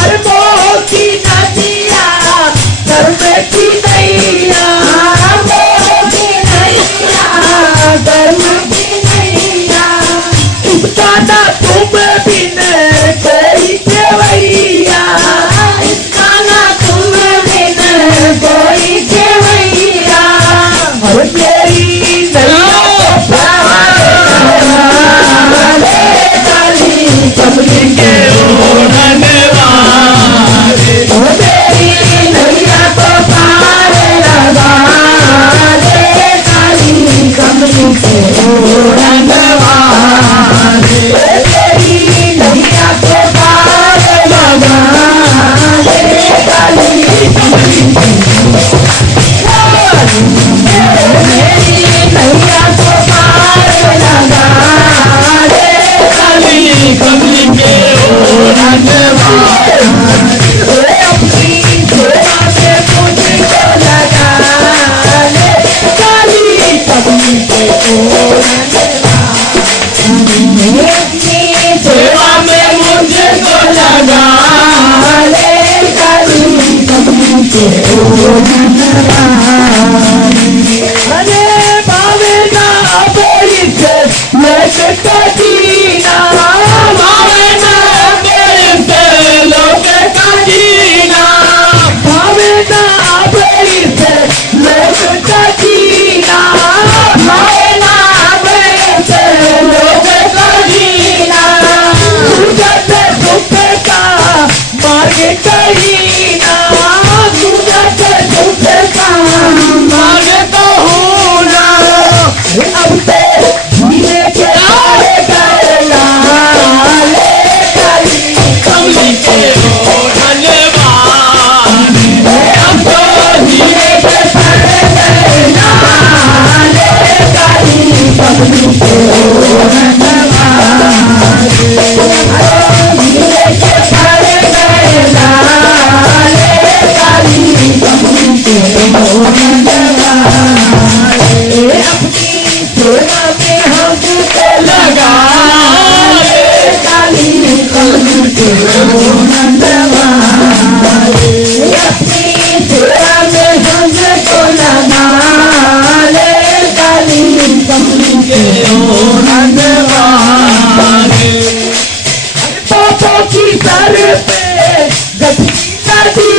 अरे मोर की नदिया कर्म की नैया, मोर की नैया कर्म की नैया, सदा तुम बिन कोई खेवैया, सदा तुम बिन कोई खेवैया। और मेरी नैया काली कमली के ओढ़ने वाले। मेरी नैया को पार लगा ले काली कमली के ओढ़ने वाले। मेरी नैया को पार लगा ले काली कमली के मेरी नैया को पार लगा ले काली कमली के ओढ़ने वाले। अपनी सेवा में मुझको लगा ले काली कमली के ओढ़ने वाले। अपनी सेवा में मुझको लगा ले काली कमली के ओढ़ने वाले। अरे भावे ना बोली से लोक का जीना, भावे ना बोली से लोक का जीना, भावे ना बोली से लोक का जीना, भावे ना बोली से लोक का जीना। सुजत दुख का मार्ग कहीं ना, सुजत दुख का मार्ग कहूँ ना। अब से जीने के आए गए लाले काली कमली के ओढ़ने वाले। अब तो जीने के आए गए लाले पापों की सर पे गठरी लगी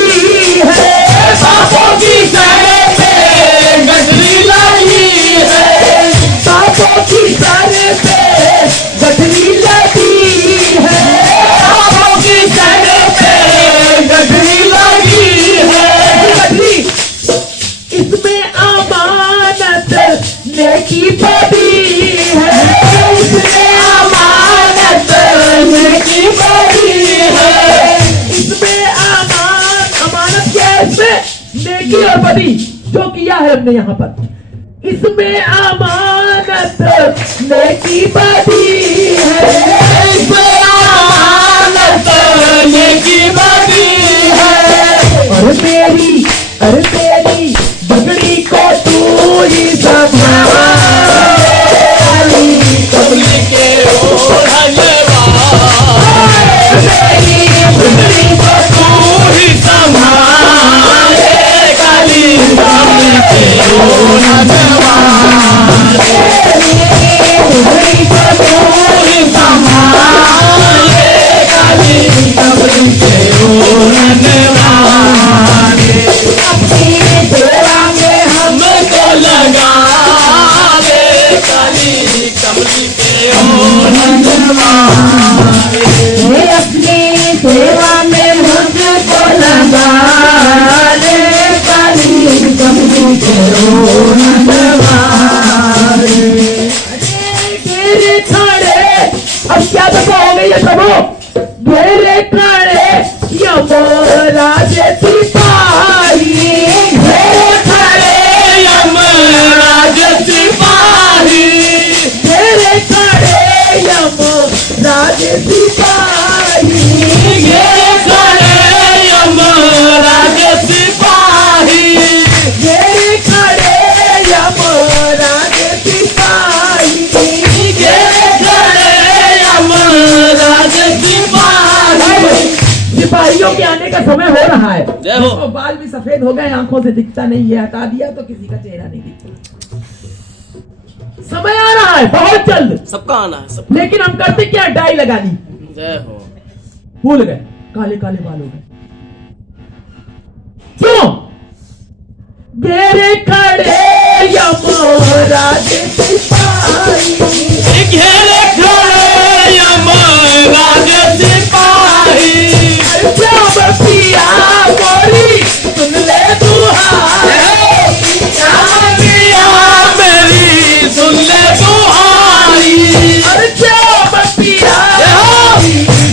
है, पापों की सर पे गठरी लगी है, पापों की सर पे गठरी लगी है, पापों की सर पे गठरी लगी है। गठरी इसमें अमानत नेकी बड़ी है, इसमें अमानत नेकी बड़ी है, इसमें अमानत क्या है? इसमें नेकी और बड़ी जो किया है हमने यहाँ पर, इसमें अमानत नेकी बड़ी है, इसमें अमानत नेकी बड़ी है। और तेरी बगड़ी को तू ही संभाल, कमली के ओढ़ने वाले, तेरी बगड़ी को तू ही संभाल, काली कमली के ओढ़ने वाले, बगड़ी को तू ही संभाल, काली कमली के ओढ़ने वाले। अपनी सेवा में हमको लगा ले, काली कमली के ओढ़ने वाले, अपनी सेवा में मुझको लगा ले, काली कमली के ओढ़ने वाले। तेरे खड़े अब क्या दफा हो गई है प्रभु, मेरे खड़े यमराज सिपाही, मेरे खड़े यमराज सिपाही, मेरे खड़े यमराज सिपाही, मेरे खड़े यमराज सिपाही, मेरे खड़े यमराज सिपाही, मेरे खड़े यमराज सिपाही। सिपाहियों के आने का समय हो रहा है, जय हो। तो बाल भी सफेद हो गए, आंखों से दिखता नहीं है, हटा दिया तो किसी का चेहरा नहीं दिखता। समय आ रहा है बहुत जल्द, सबका आना है सब। लेकिन हम करते क्या, डाई लगा दी, जय हो। भूल गए, काले काले बाल हो गए। क्यों? मेरे खड़े यमराज सिपाही, घेरे खड़े यमराज सिपाही, जब पिया बोली सुन ले दुहाई, पिया मेरी सुन ले दुहाई, जब पिया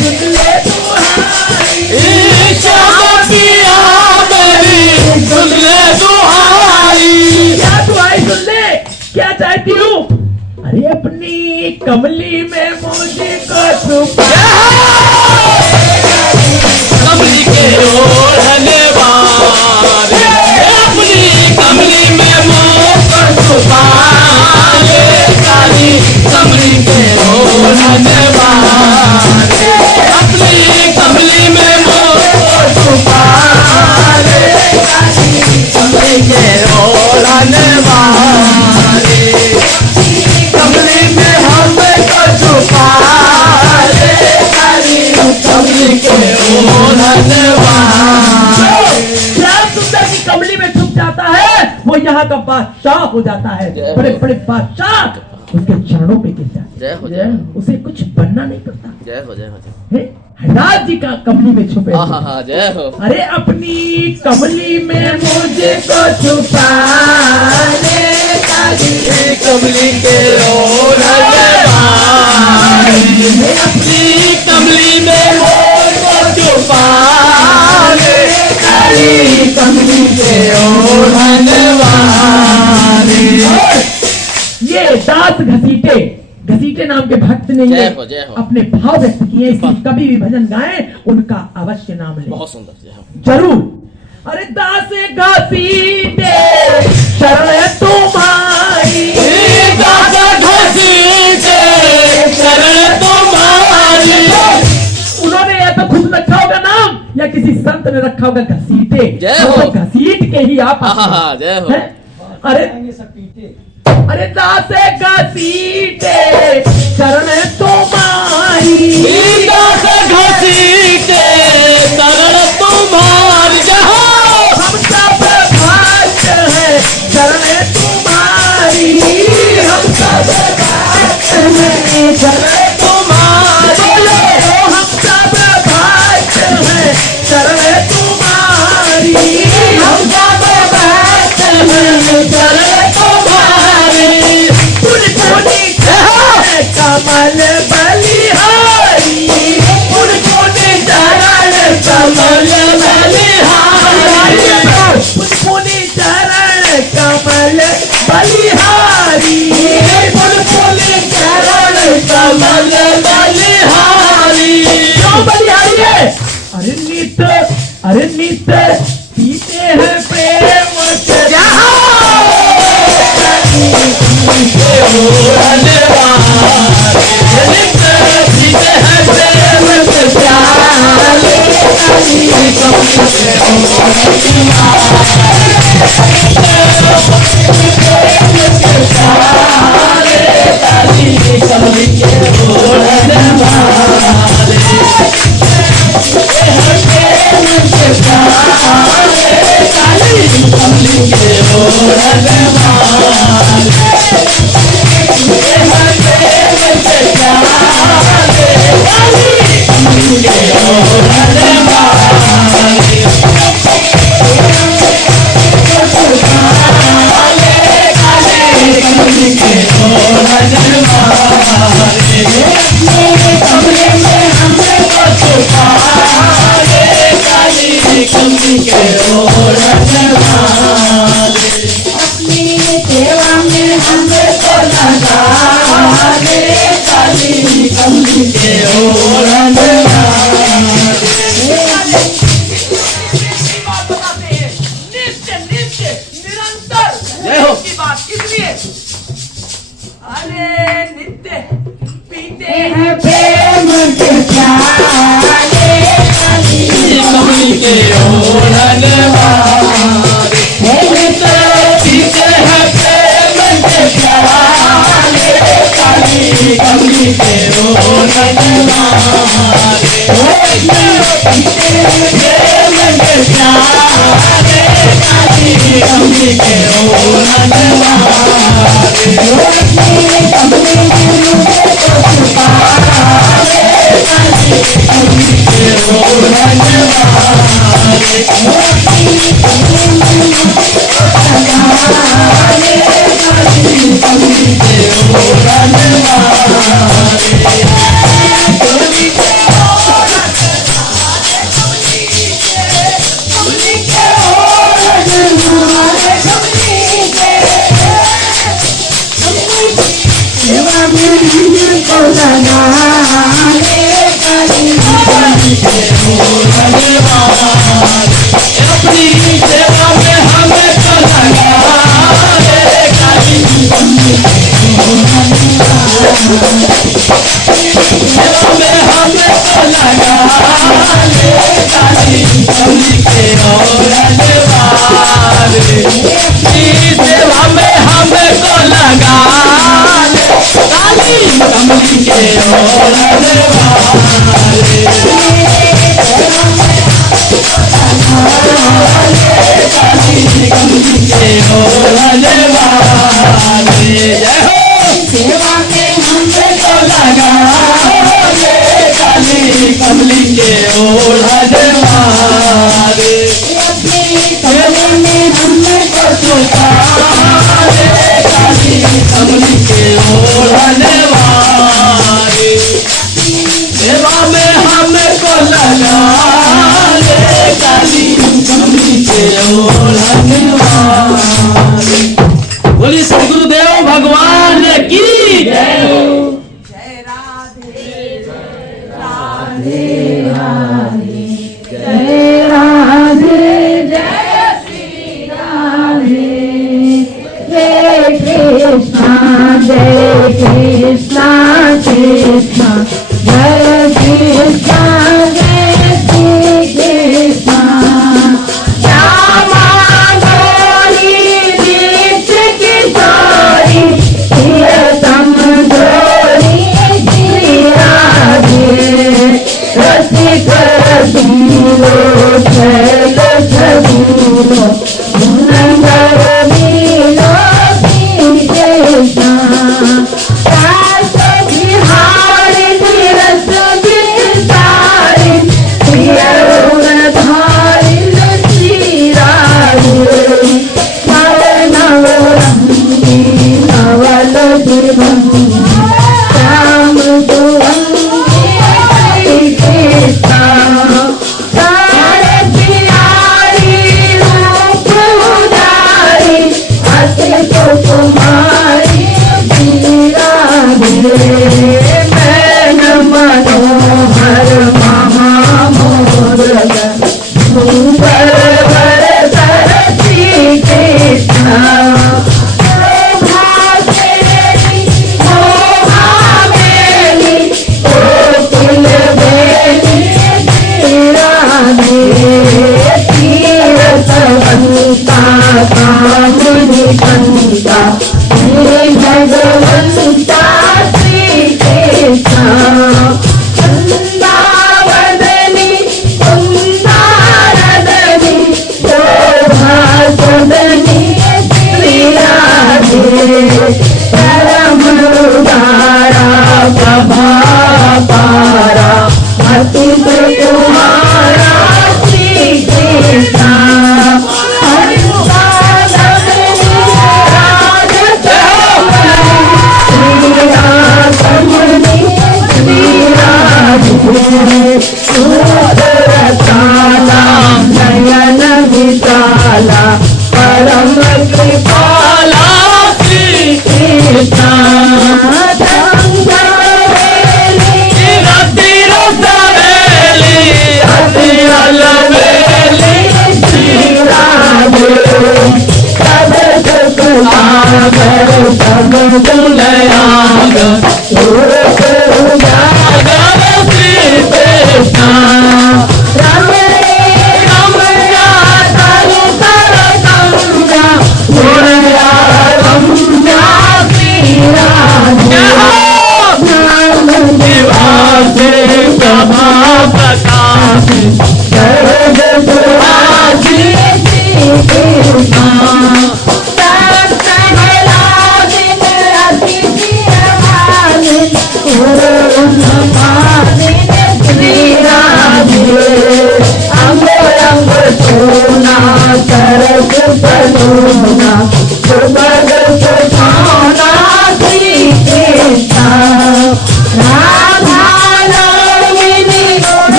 सुन ले दुहाई, जब पिया मेरी सुन ले दुहाई। क्या दुहाई सुन ले, क्या चाहती हूँ? अरे अपनी कमली में मुझे को छुपा, कमली के ओढ़ने वाले, अपनी कमली में मुझको छुपा ले, काली कमली के ओढ़ने वाले, अपनी कमली में मुझको छुपा ले, काली कमली के ओढ़ने वाले, कमली में हमको छुपा ले, काली कमली के ओढ़ने वाले। क्या सुंदर की कमली में छुप जाता है, वो यहाँ का बादशाह हो जाता है, बड़े बड़े बादशाह उसके चरणों पे गिर जाते जय हो, हैं, जय हो। उसे कुछ बनना नहीं पड़ता। जय हो, जय हो, जय हो। हरदास जी का कमली में छुपे, हाँ हाँ जय हो। अरे अपनी कमली में मुझे को छुपा ले, काली कमली के ओढ़ने वाले, अपनी कमली में मुझको छुपा ले, काली कमली के ओढ़ने वाले। ये दास घसीटे घसीटे नाम के भक्त ने जय ये हो, जय हो। अपने भाव व्यक्त किए। इसलिए कभी भी भजन गाएं उनका अवश्य नाम लें। बहुत सुंदर, जय हो। जरूर। अरे दास घसीटे शरण तुम्हारी, दास घसीटे शरण तुम्हारी। उन्होंने या तो खुद रखा होगा नाम या किसी संत ने रखा होगा घसीटे। जय हो। तो घसीट के ही आप आते हैं। हाँ, जय हो। हैं? अरे अरे दास घसीटे शरण तुम्हारी, दास घसीटे शरण तुम्हारी। जय हो। हम सब भक्त हैं शरण तुम्हारी, हम सब भक्त हैं शरण तुम्हारी, हम सब भक्त हैं शरण तुम्हारी, हम सब भक्त हैं शरण तुम्हारी। पुनि पुनि चरण कमल बलिहारी, पुनि पुनि चरण कमल बलिहारी, पुनि पुनि चरण कमल बलिहारी, पुनि पुनि चरण कमल बलिहारी। क्यों बलिहारी है? अरे नित पीते हैं प्रेम के जय हो। की बात इसलिए अरे नित्य पीते हैं प्रेम के प्याले, कमली के ओढ़न वाले, पीते हैं प्रेम के प्याले, काली कमली के ओढ़न वाले, पीते हैं प्रेम के प्याले, काली कमली के ओढ़न वाले, कमली के ओढ़न अपनी सेवा में हमें तो लगा रे, काली सेवा में हमें तो लगा रे, काली कमली के ओढ़न वाले, सेवा में हमें तो लगा रे, काली कमली के ओढ़न वाले, काली कमली के ओढ़न वाले। जय हो। सेवा में हमें तो लगा रे, काली कमली के ओढ़न वाले, सेवा में हमें तो छुपा रे, काली कमली के ओढ़न वाले, सेवा में हमें तो लगा रे, काली कमली के ओढ़न वाले। बोलिए सद्गुरुदेव भगवान की जय हो।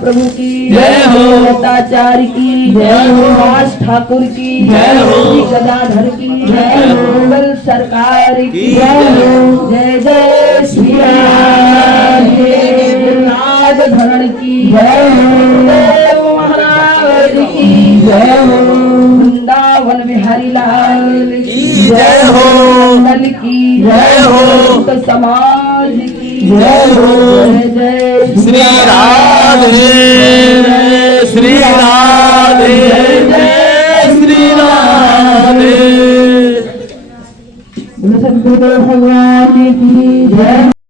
महाप्रभु की जय हो। लताचार्य की जय हो। दास ठाकुर की जय हो। श्री गदाधर की जय हो। मंगल सरकार की जय हो। जय जय श्री राम गुरुनाथ धरण की जय हो। देव महाराज की जय हो। वृंदावन बिहारी लाल की जय हो। मंगल की जय हो। संत समाज की जय हो। जय जय श्री राधे श्री राधे।